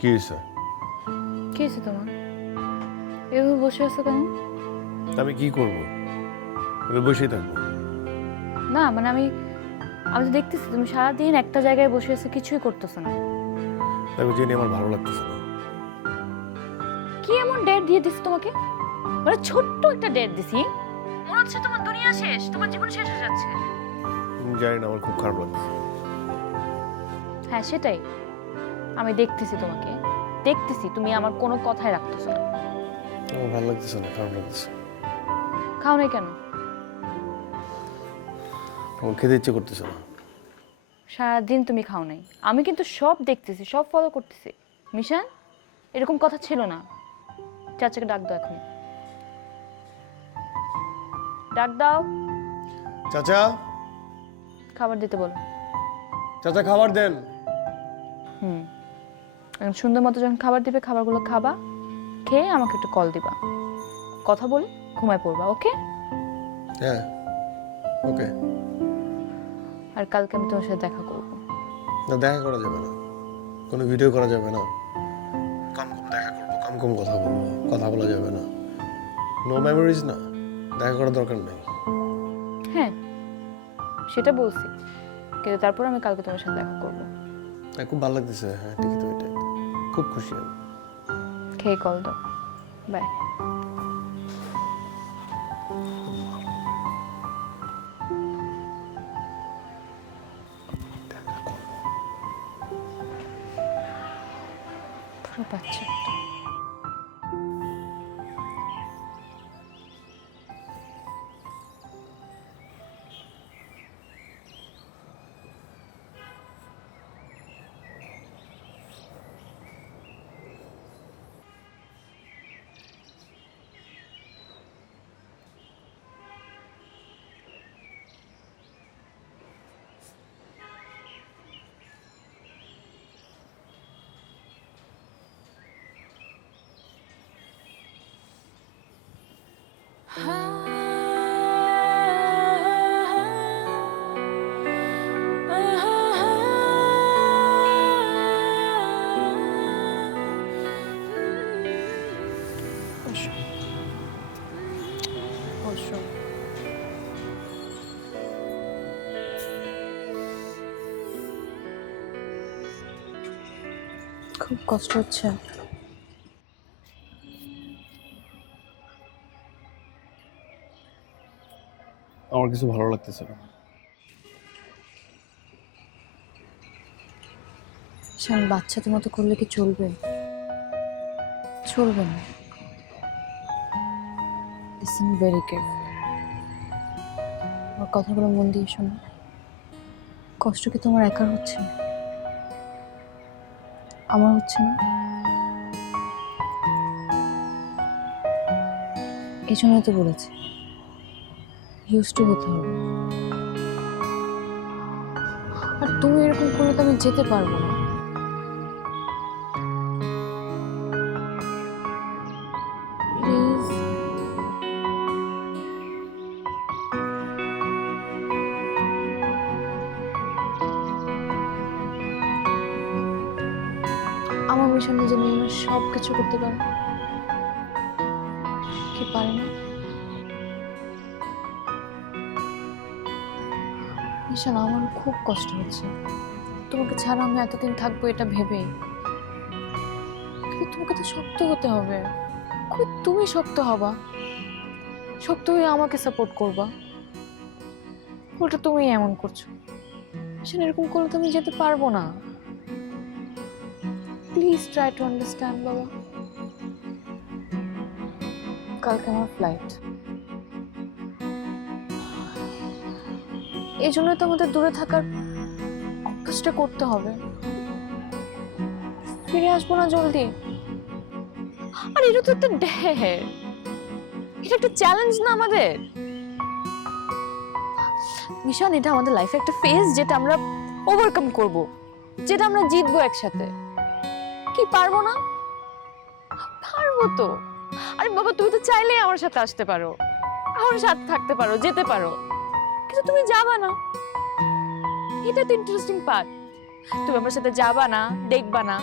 কি হয়েছে? কি হয়েছে তোমার? এভাবে বসে আছো কেন? আমি কি করবো? আমি বসেই থাকবো। না মানে আমি তো দেখতেছি তুমি সারাদিন একটা জায়গায় বসে আছো, কিছুই করতেছো না। দেখো জেনে আমার ভালো লাগতেছে না। কি এমন ডেট দিয়ে দিছি তোমাকে? মানে ছোট্ট একটা ডেট দিছি, মনে হচ্ছে তোমার দুনিয়া শেষ, তোমার জীবন শেষ হয়ে যাচ্ছে। জানি না, আমার খুব খারাপ লাগছে। হ্যাঁ সেটাই, আমি দেখতেছি তোমাকে, দেখতেছি তুমি আমার কোনো কথাই রাখতেছো না। আমার ভালো লাগতেছে না, খারাপ লাগতেছে। খাও নাই কেন? আমার খেতে ইচ্ছে করতেছে না। সারাদিন তুমি খাও নাই, আমি কিন্তু সব দেখতেছি, সব ফলো করতেছি। মিশান, এরকম কথা ছিল না। চাচাকে ডাক দাও এখন, ডাক দাও। চাচা, খাবার দিতে বলো। চাচা খাবার দেন। এখন সুন্দর মতো যখন খাবার দিবে, খাবারগুলো খাবা, খেয়ে আমাকে একটু কল দিবা, কথা বলে ঘুমায় পড়বা, ওকে? হ্যাঁ ওকে। আর কালকে আমি তোমার সাথে দেখা করবো। না, দেখা করা যাবে না, কোনো ভিডিও করা যাবে না। কম কম দেখা করবো, কম কম কথা বলবো, কথা বলা যাবে না। নো মেমোরিজ না, দেখা করার দরকার নেই। হ্যাঁ সেটা বলছি, কিন্তু তারপর আমি কালকে তোমার সাথে দেখা করবো। হ্যাঁ, খুব ভালো লাগতেছে। হ্যাঁ ঠিকই তো, এটাই খুব খুশি আমি। খেয়ে কল দাও, বাই। পুরো বাচ্চা একটা। বসো। খুব কষ্ট হচ্ছে। আমার কিছু ভালো লাগতেছে না। ঈশান, বাচ্চাদের মতো করলে কি চলবে? চলবে না। Listen very careful. আমার কথাগুলো মন দিয়ে শোনো। কষ্ট কি তোমার একার হচ্ছে? আমার হচ্ছে না? এই জন্যই তো বলেছি ইউজ টু হতে হবে। আর তুমি এরকম করলে তো আমি যেতে পারবো না। প্লিজ। আমার মিশন নিজের নিজের সব কিছু করতে পারে, কি পারে না? মিশন, আমার খুব কষ্ট হচ্ছে। তোমাকে ছাড়া আমি এতদিন থাকবো এটা ভেবেই। কিন্তু তোমাকে তো শক্ত হতে হবে। কই তুমি শক্ত হবা? শক্ত হয়ে আমাকে সাপোর্ট করবা। উল্টা তুমি এমন করছো। মিশন, এরকম করলে তো আমি যেতে পারবো না। প্লিজ ট্রাই টু আন্ডারস্ট্যান্ড বাবা। কালকে আমার ফ্লাইট। এই জন্য তো আমাদের দূরে থাকার অভ্যাসটা করতে হবে। ফিরে আসবো না জলদি। আর এটা তো একটা ঢের, এটা একটা চ্যালেঞ্জ না আমাদের। মিশন, এটা আমাদের লাইফে একটা ফেজ যেটা আমরা ওভারকাম করব, যেটা আমরা জিতবো একসাথে। কি পারবো না? পারবো তো। আরে বাবা, তুমি তো চাইলেই আমার সাথে আসতে পারো, আমার সাথে থাকতে পারো, যেতে পারো, কিন্তু তুমি যাবা না। এটা তো ইন্টারেস্টিং পার্ট। তুমি আমার সাথে যাবা না, দেখবা না।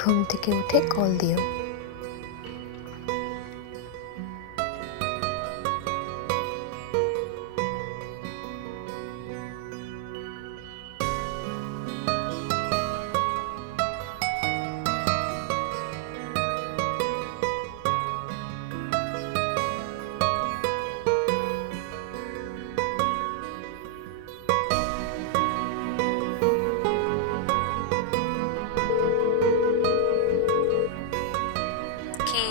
ঘুম থেকে উঠে কল দিও। কি?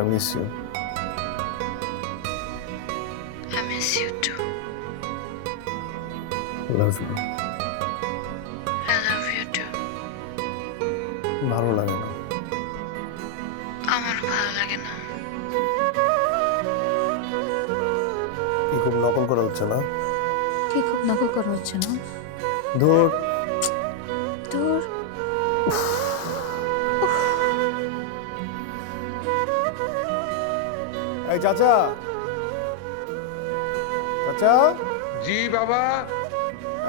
I miss you. I miss you too. Love you. I love you too. ভালো লাগে না। আমার ভালো লাগে না। কি খুব নকল করা হচ্ছে না? কি খুব নকল করা হচ্ছে না? ধর তোর এই চাচা, চাচা জি বাবা।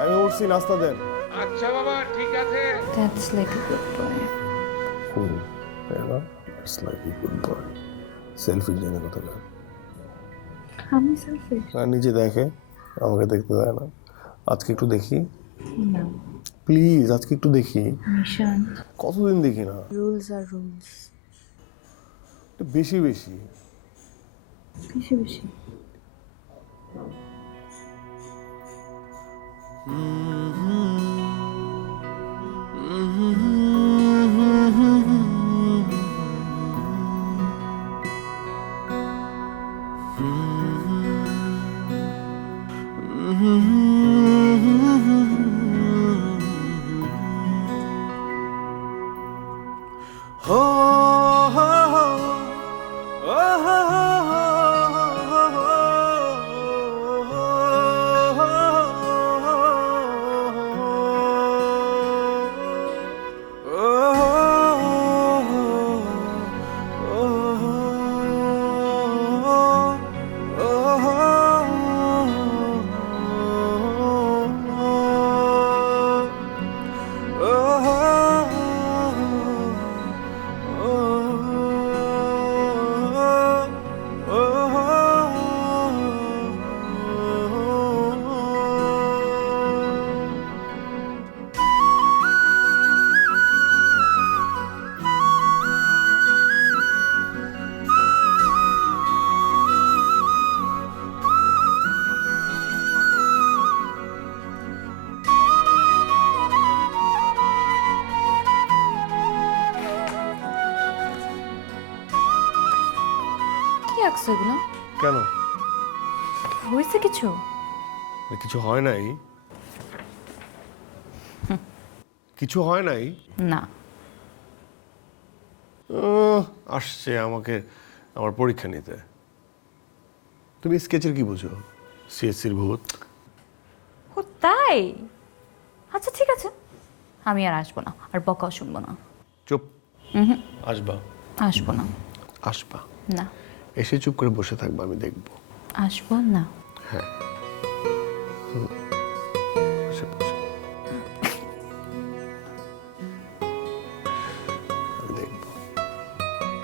আমি উঠছি, নাস্তা দেন। আচ্ছা বাবা, ঠিক আছে। That's like a good boy. Cool. It's like a good boy. Selfie জেনে কথা বলে। আমি সেলফিশ আর নিজে দেখে, আমাকে দেখতে দেয় না। আজকে একটু দেখি না। প্লিজ, আজকে একটু দেখি। মিশন, কতদিন দেখি না। রুলস আর রুলস। একটু বেশি বেশি। বেশি বেশি। কি আঁকছো এগুলো? কেন? হয়েছে কিছু? কিছু হয় নাই। কিছু হয় নাই। না। আসছে আমাকে আমার পরীক্ষা নিতে। তুমি স্কেচের কি বুঝো? সিএসসির ভূত। ও তাই? আচ্ছা ঠিক আছে, আমি আর আসবো না, আর বকাও শুনবো না। চুপ। আসবা? আসবো না। আসবা না। এসে চুপ করে বসে থাকবা, আমি দেখবো। আসবো না। হ্যাঁ। বসে বসে। আমি দেখবো।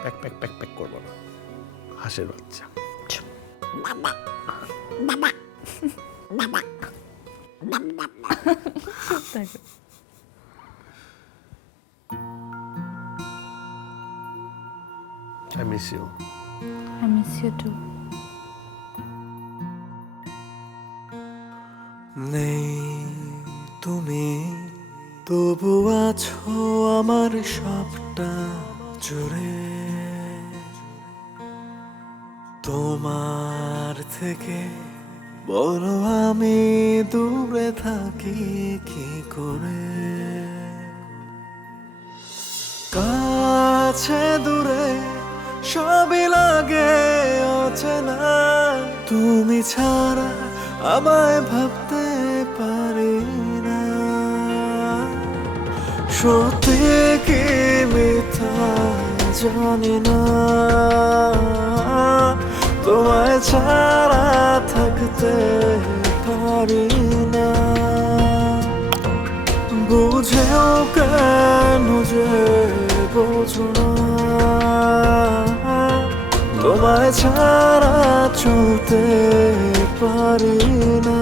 প্যাক প্যাক প্যাক প্যাক করবো না। হাঁসের বাচ্চা। I miss you. I miss you too. নেই তুমি, তবু আছো আমার সবটা জুড়ে। তোমার থেকে বলো আমি দূরে থাকি কি করে। কাছে দূরে সবই লাগে অচেনা, তুমি ছাড়া আমায় ভাবতে পারি না। সত্যি কি মিথ্যা জানি না, তোমায় ছাড়া থাকতে পারি না। বুঝ বুঝেও কেন যে বোঝো না, তোমায় ছাড়া চলতে পারি না।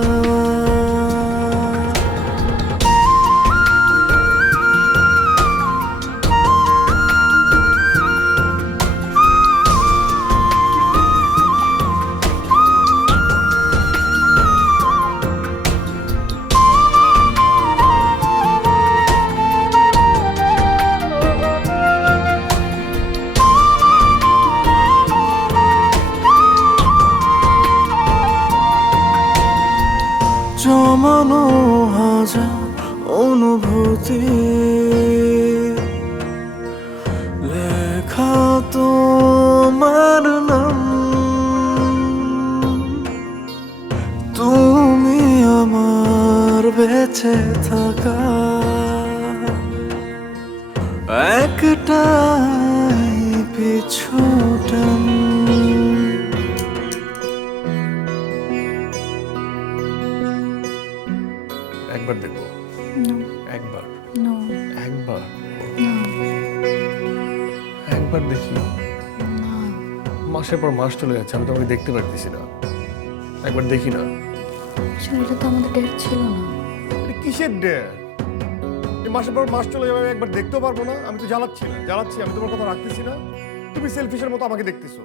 জমানো হাজার অনুভূতি লেখা তোমার নাম, তুমি আমার বেঁচে থাকা একটাই পিছুটান। একবার দেখবো, একবার একবার একবার দেখি। মাসের পর মাস চলে যাচ্ছে, আমি তোমাকে দেখতে পারতেছি না। একবার দেখি না। এটা তো আমাদের ডেট ছিল না। এটা কিসের ডে? এই মাসের পর মাস চলে যাবে, আমি একবার দেখতেও পারবো না? আমি তো জ্বালাচ্ছি না, জ্বালাচ্ছি, আমি তোমার কথা রাখতেছি না। তুমি সেলফিশের মতো আমাকে দেখতেছো,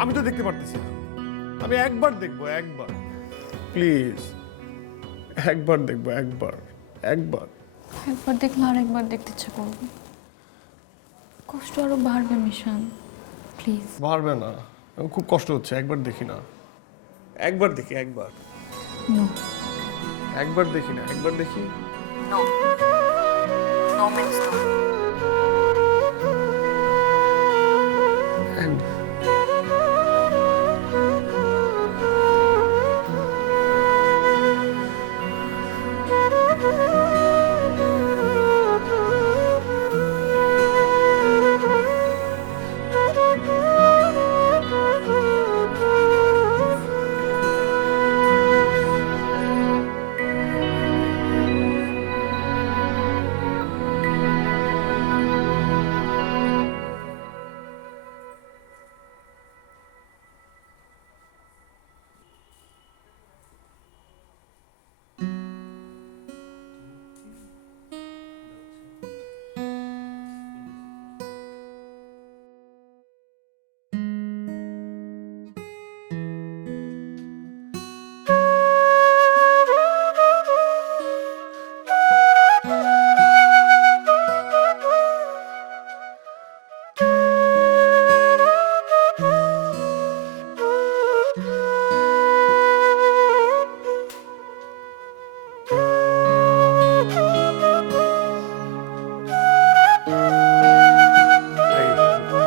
আমি তো দেখতে পারতেছি না। আমি একবার দেখবো, একবার প্লিজ, একবার দেখবো, একবার একবার। একবার দেখলে আর একবার দেখতে ইচ্ছে করবে, কষ্ট আরো বাড়বে মিশন, প্লিজ। পারবে না, আমার খুব কষ্ট হচ্ছে। একবার দেখি না, একবার দেখি, একবার নো, একবার দেখি না, একবার দেখি। No, no means no.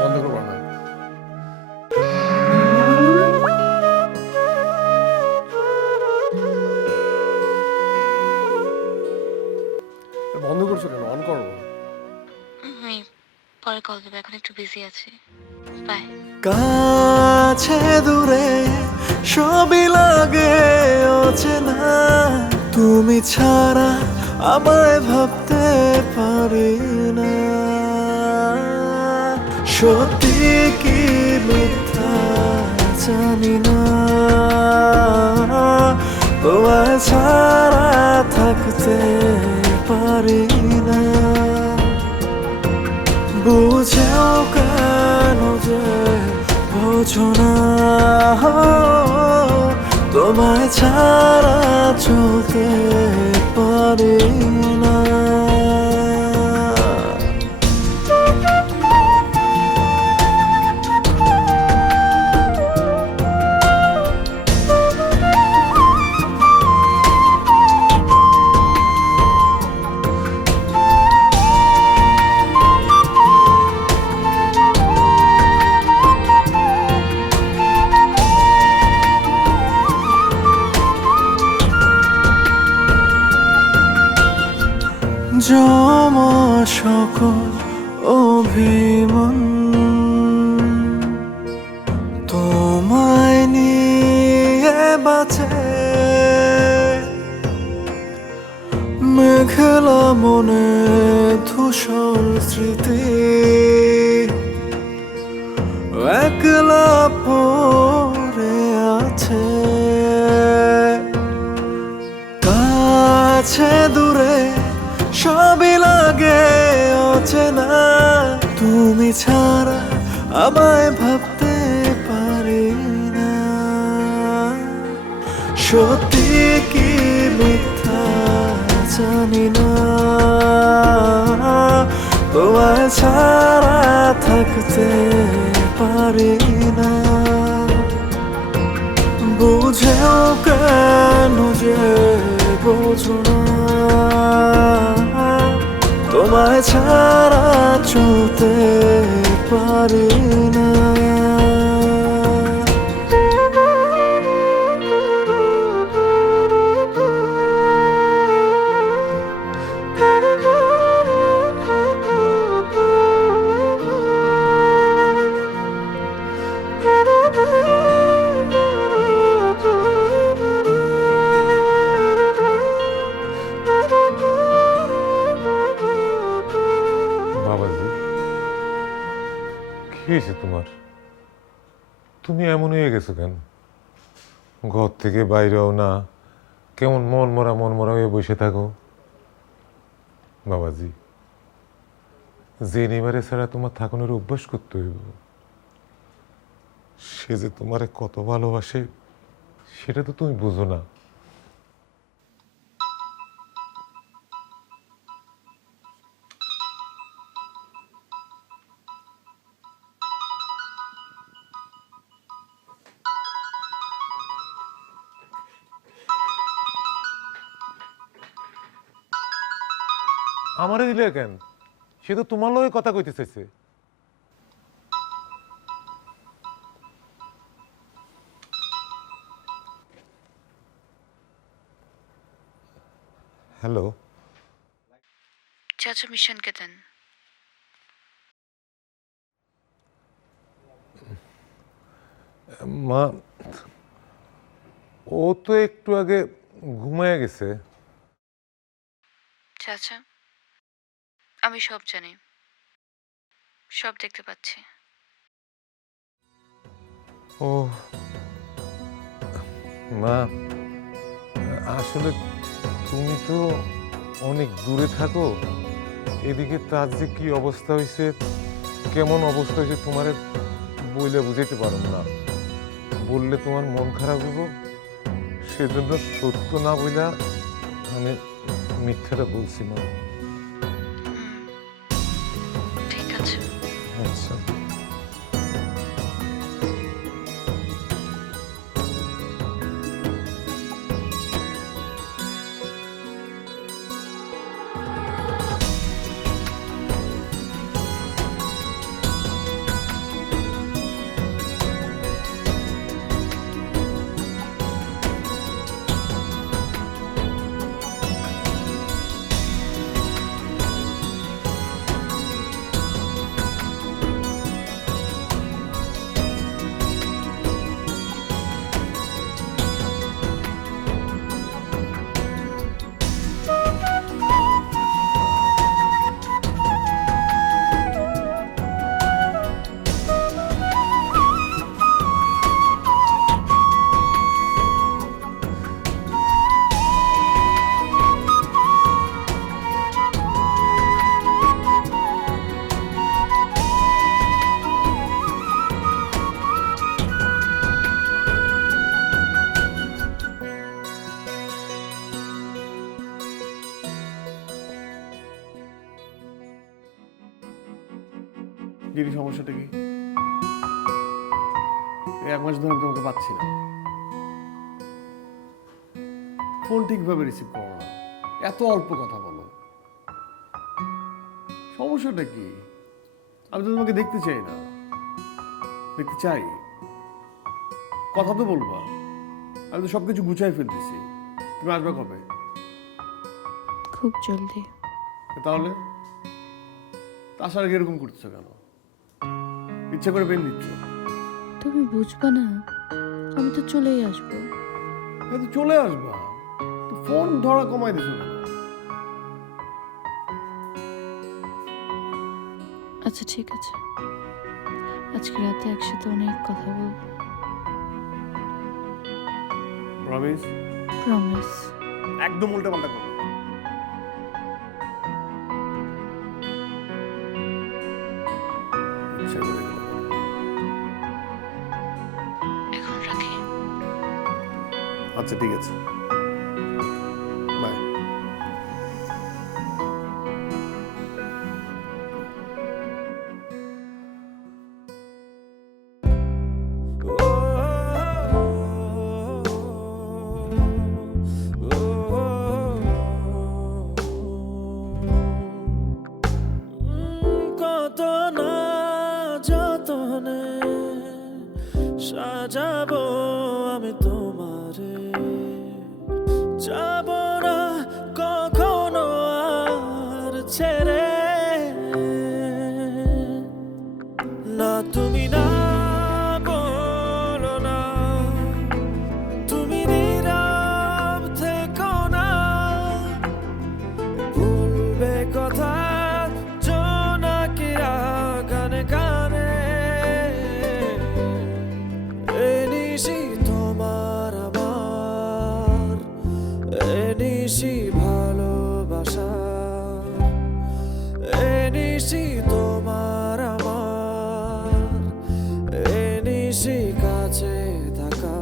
বন্ধ করবো না। বন্ধ করছো কেন? অন করো। আমি পরে কল দেবো, এখন একটু বিজি আছি। বাই। কাছে দূরে সবই লাগে অচেনা, তুমি ছাড়া আমায় ভাবতে পারি না। সত্যি কি মিথ্যা জানি না, তোমায় ছাড়া থাকতে পারি না। বুঝেও কেন যে বোঝো না, তোমায় ছাড়া চলতে পারি না। জমা সকল অভিমান তোমায় নিয়ে বাঁচে, মেঘলা মনে স্মৃতি একলা পড়ে আছে, কাছে দূরে সবই লাগে অচেনা, তুমি ছাড়া আমায় ভাবতে পারি না, সত্যি কি মিথ্যা জানি না, তোমায় ছাড়া থাকতে পারি না, বুঝেও কেন যে বোঝো না, তোমায় ছাড়া চলতে পারি না। বাবাজি, কি হয়েছে তোমার? তুমি এমন হয়ে গেছো কেন? ঘর থেকে বাইরেও না, কেমন মন মরা হয়ে বসে থাকো। বাবাজি, যে নেবারে ছাড়া তোমার থাকানোর অভ্যাস করতে হইব, সে যে তোমারে কত ভালোবাসে সেটা তো তুমি বুঝো না। আমারে দিলে কেন? সে তো তোমার লগে কথা কইতে চাইছে। হ্যালো, চাচা মিশনকে দেন। মা, ও তো একটু আগে ঘুমায় গেছে। চাচা, আমি সব জানি, সব দেখতে পাচ্ছি। ও মা, আসলে তুমি তো অনেক দূরে থাকো, এদিকে তার যে কি অবস্থা হয়েছে, কেমন অবস্থা হয়েছে তোমার বইলে বুঝাইতে পারো না। বললে তোমার মন খারাপ হইব, সেজন্য সত্য না বইলা আমি মিথ্যাটা বলছি মা। ঠিক আছে। আচ্ছা। গিরি, সমস্যাটা কি? এই 1 মাস ধরে আমি তোমাকে পাচ্ছি না, ফোন ঠিকভাবে রিসিভ করো না, এত অল্প কথা বলো, সমস্যাটা কি? আমি তো তোমাকে দেখতে চাই না। দেখতে চাই, কথা তো বলবা। আমি তো সবকিছু গুছাই ফেলতেছি, তুমি আসবে কবে? খুব জলদি। তাহলে আসার আগে এরকম করতেছো কেন? ইচ্ছা করে পেন দিচ্ছ? তুমি বুঝবা না, আমি তো চলেই আসবো। তো চলে আসবা, তো ফোন ধরা কমাই দিছো কেন? আচ্ছা ঠিক আছে, আজকে রাতে একসাথে অনেক কথা বলবো। প্রমিস? প্রমিস। একদম উল্টা পাল্টা করো। ইচ্ছা করে গেলো। এখন রাখি। আচ্ছা ঠিক আছে, বাই। কত না যতনে সাজাবো আমি তোমারে, যাব না কখনো আর ছেড়ে। না তুমি না বলো না, তুমি নীরব থেকো না, বলবে কথা জোনাকিরা গানে গানে। এনেছি তোমার আমার, এনেছি ভালোবাসা, এনেছি তোমার আমার, এনেছি কাছে থাকার।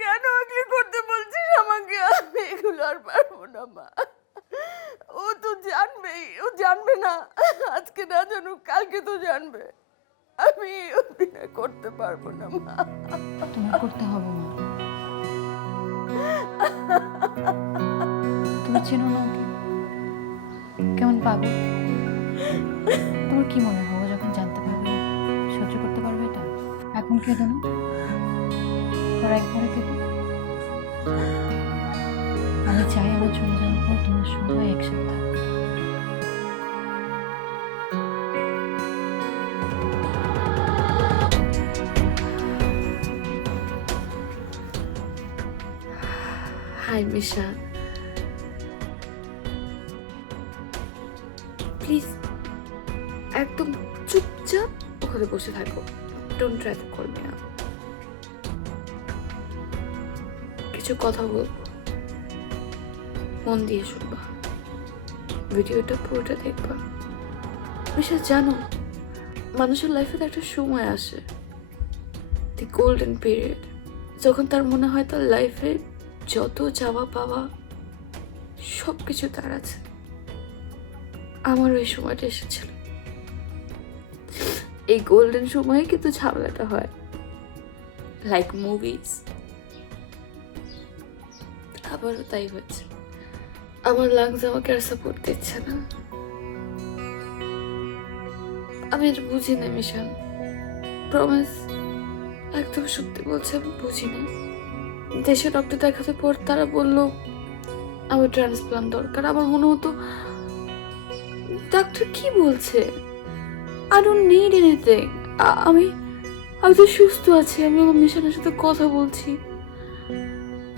কেন আগলি করতে বলছিস আমাকে? আমি এগুলো আর পারবো না মা। ও তো জানবেই, ও জানবে না, আজকে না জানুক কালকে তো জানবে। আমি অভিনয় করতে পারবো না মা। তোমার করতে হবে মা। তুমি চেনো না ওকে? কেমন পাগল। তোমার কি মনে হয় ও যখন জানতে পারবে সহ্য করতে পারবে এটা? এখন কেঁদো না, আর একবারে কেঁদো। আমি চাই আমার চলে যাওয়ার পর তোমার সবাই একসাথে থাকবে। হাই মিশা, প্লিজ একদম চুপচাপ ওখানে বসে থাকো, don't try to call me না। কিছু কথা বলবো, মন দিয়ে শুনবা, ভিডিওটা পুরোটা দেখবা। মিশা জানো, মানুষের লাইফে তো একটা সময় আসে, দি গোল্ডেন পিরিয়ড, যখন তার মনে হয় তার লাইফে যত চাওয়া পাওয়া সব কিছু তার আছে। আমার ওই সময়টা এসেছিল। এই গোল্ডেন সময়ে কিন্তু ঝামেলাটা হয়, লাইক মুভিজ। আবারও তাই হচ্ছে, আমার লাংস আমাকে আর সাপোর্ট দিচ্ছে না। আমি এটা বুঝি না মিশন, প্রমিস, একদম সত্যি বলছে, আমি বুঝি না। দেশে ডক্টর দেখাতে পর তারা বললো আমার ট্রান্সপ্লান্ট দরকার। আমার মনে হতো ডাক্তার কি বলছে, আই ডোন্ট নিড এনিথিং। আমি তো সুস্থ আছি, আমি আমার মিশনের সাথে কথা বলছি,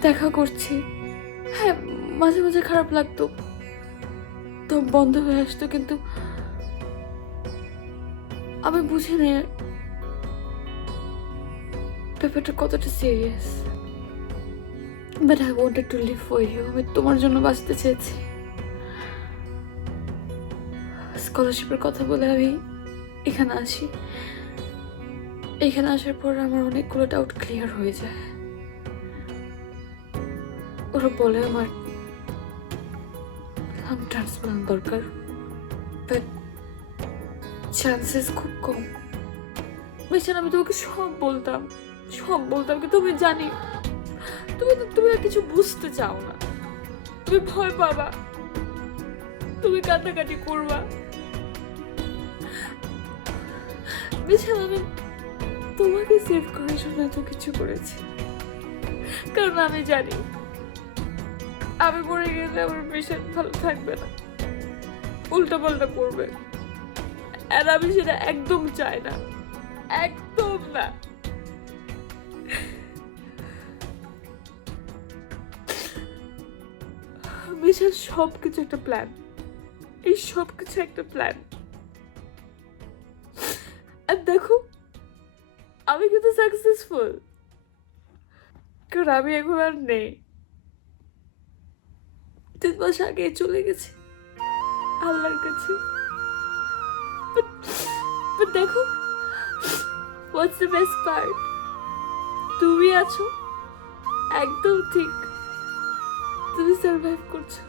দেখা করছি। হ্যাঁ, মাঝে মাঝে খারাপ লাগতো, তো বন্ধ হয়ে আসতো, কিন্তু আমি বুঝি না ব্যাপারটা কতটা serious. But I wanted to live for you. আমি তোমার জন্য বাঁচতে চেয়েছি। স্কলারশিপের কথা বলে আমি এখানে আসি। এখানে আসার পর আমার অনেকগুলো ডাউট ক্লিয়ার হয়ে যায়। ওরা বলে আমার লাং ট্রান্সপ্লান্ট দরকার, বাট চান্সেস খুব কম। বেশি আমি তোমাকে সব বলতাম, কিন্তু আমি জানি তুমি আর কিছু বুঝতে চাও না। তুমি ভয় পাবা, তুমি কান্নাকাটি করবা। বিশাল, আমি তোমাকে সেভ করার জন্য এত কিছু করেছি, কারণ আমি জানি আমি মরে গেলে আমার মিশন ভালো থাকবে না, উল্টা পাল্টা করবে, আর আমি সেটা একদম চাই না, একদম না। মিশন সবকিছু একটা প্ল্যান, এই সবকিছু একটা প্ল্যান। আর দেখো আমি কিন্তু সাকসেসফুল, কারণ আমি এখন আর নেই, 3 মাস আগে চলে গেছি আল্লাহর কাছে। But দেখো, what's the best part? তুমি আছো, একদম ঠিক, তুমি সার্ভাইভ করছো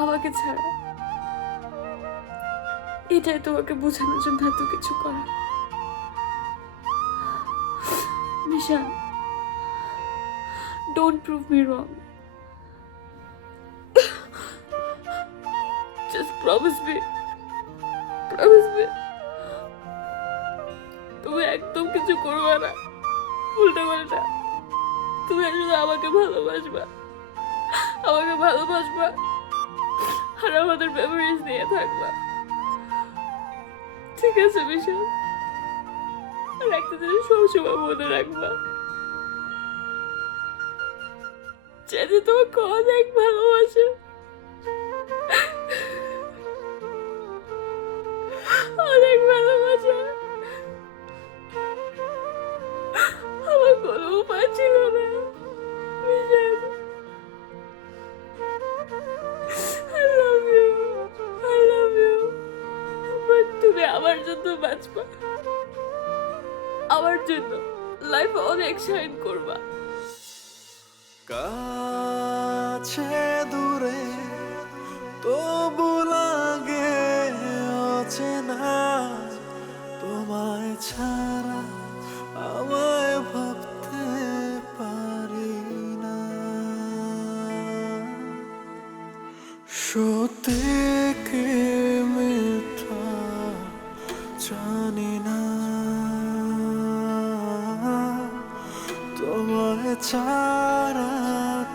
আমাকে ছাড়া। এটাই তোমাকে বোঝানোর জন্য এত কিছু করা। মিশা, don't prove me wrong. Just promise me. Promise me. তুমি একদম কিছু করবে না, উল্টা পাল্টা। তুমি শুধু আমাকে ভালোবাসবা, আমাকে ভালোবাসবা, আর আমাদের মেমোরিজ নিয়ে থাকবা, ঠিক আছে মিশা? আর একটা জিনিস সবসময় মনে রাখবা, যে তোমাকে অনেক ভালোবাসে, অনেক ভালোবাসে। আমার কোনো উপায় ছিল না mission. I love you, I love you, but তুমি আমার জন্য বাঁচবা, আমার জন্য লাইফে অনেক শাইন করবা। কাছে দূরে তবু লাগে অচেনা, তোমায় ছাড়া আমায় ভাবতে পারি না। সত্যি কে মিথ্যা জানি না, তোমায় ছাড়া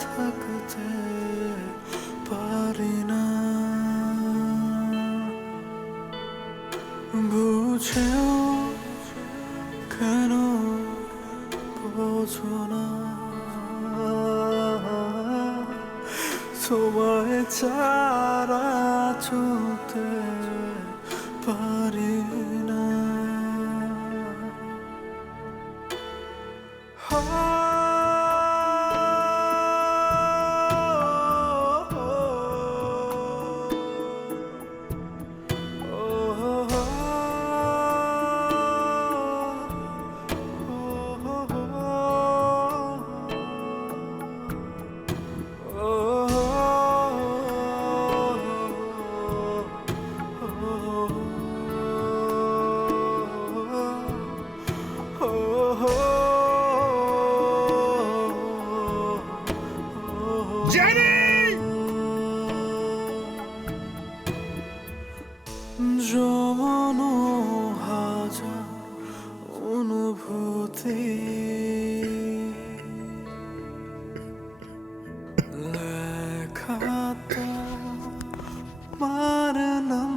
থাকতে পারি না। বুঝেও কেন বোঝো না, তোমায় ছাড়া চলতে পারি না। জমানো হাজার অনুভূতি লেখাটা পারলাম,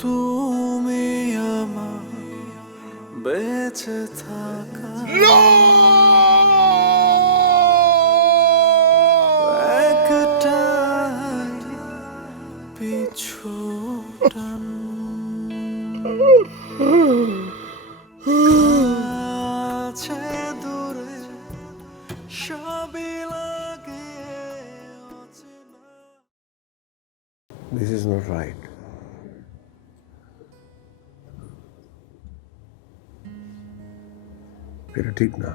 তুমি আমার বেঁচে থাকা একটাই পিছু টান। কাছে দূরে সবই লাগে অচেনা। This is not right. এটা ঠিক না।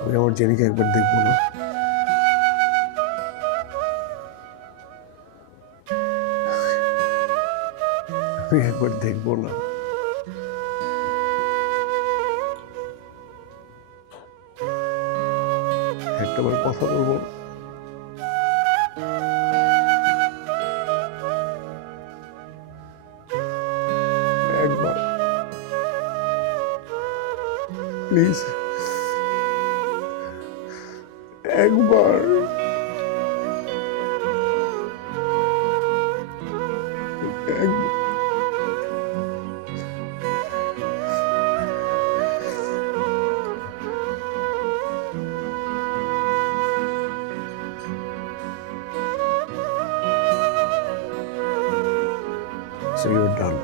আমি আমার জেনিকে একবার দেখবো না? আমি একবার দেখবো না? একটাবার কথা বলবো না? প্লিজ একবার So you're done.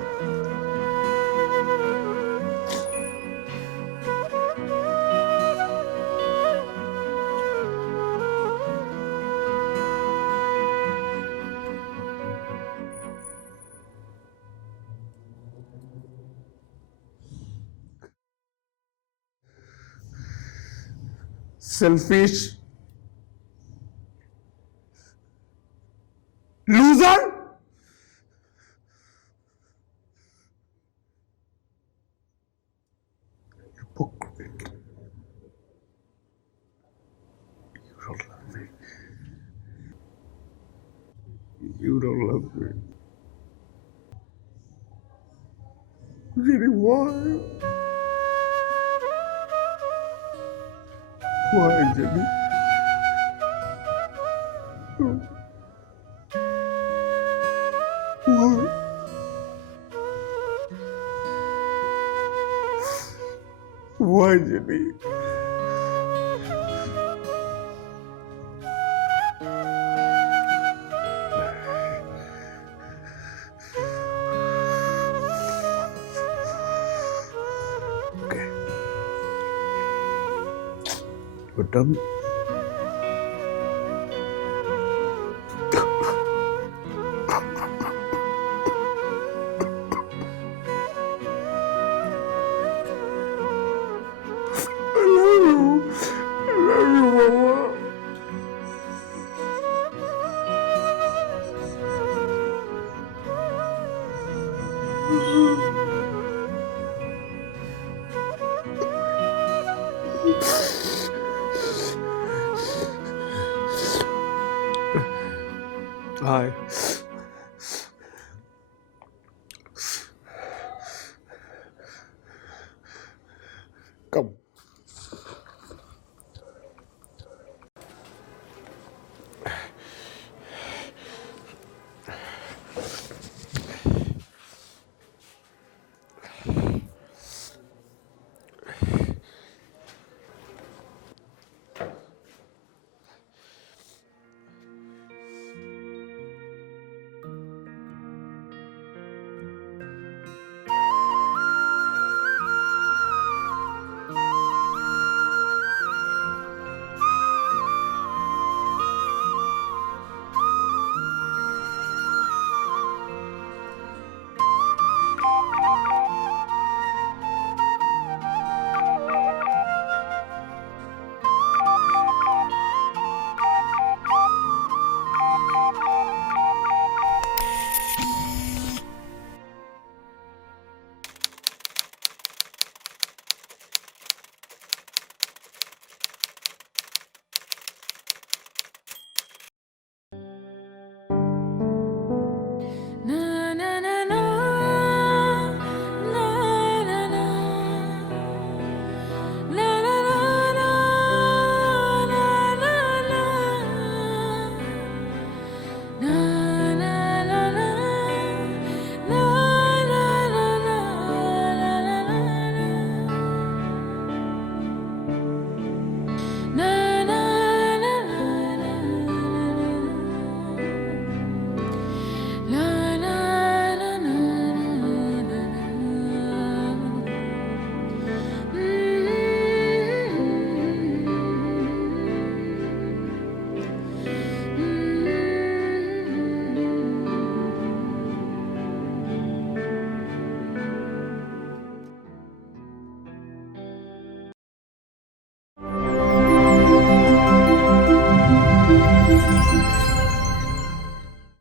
Selfish loser. Hypocrite. You don't love me. You don't love me. Really, why? Why, Jenny? Why? Why, Jenny? Okay. You're done. I love you. I love you, Mama. Hi. Come.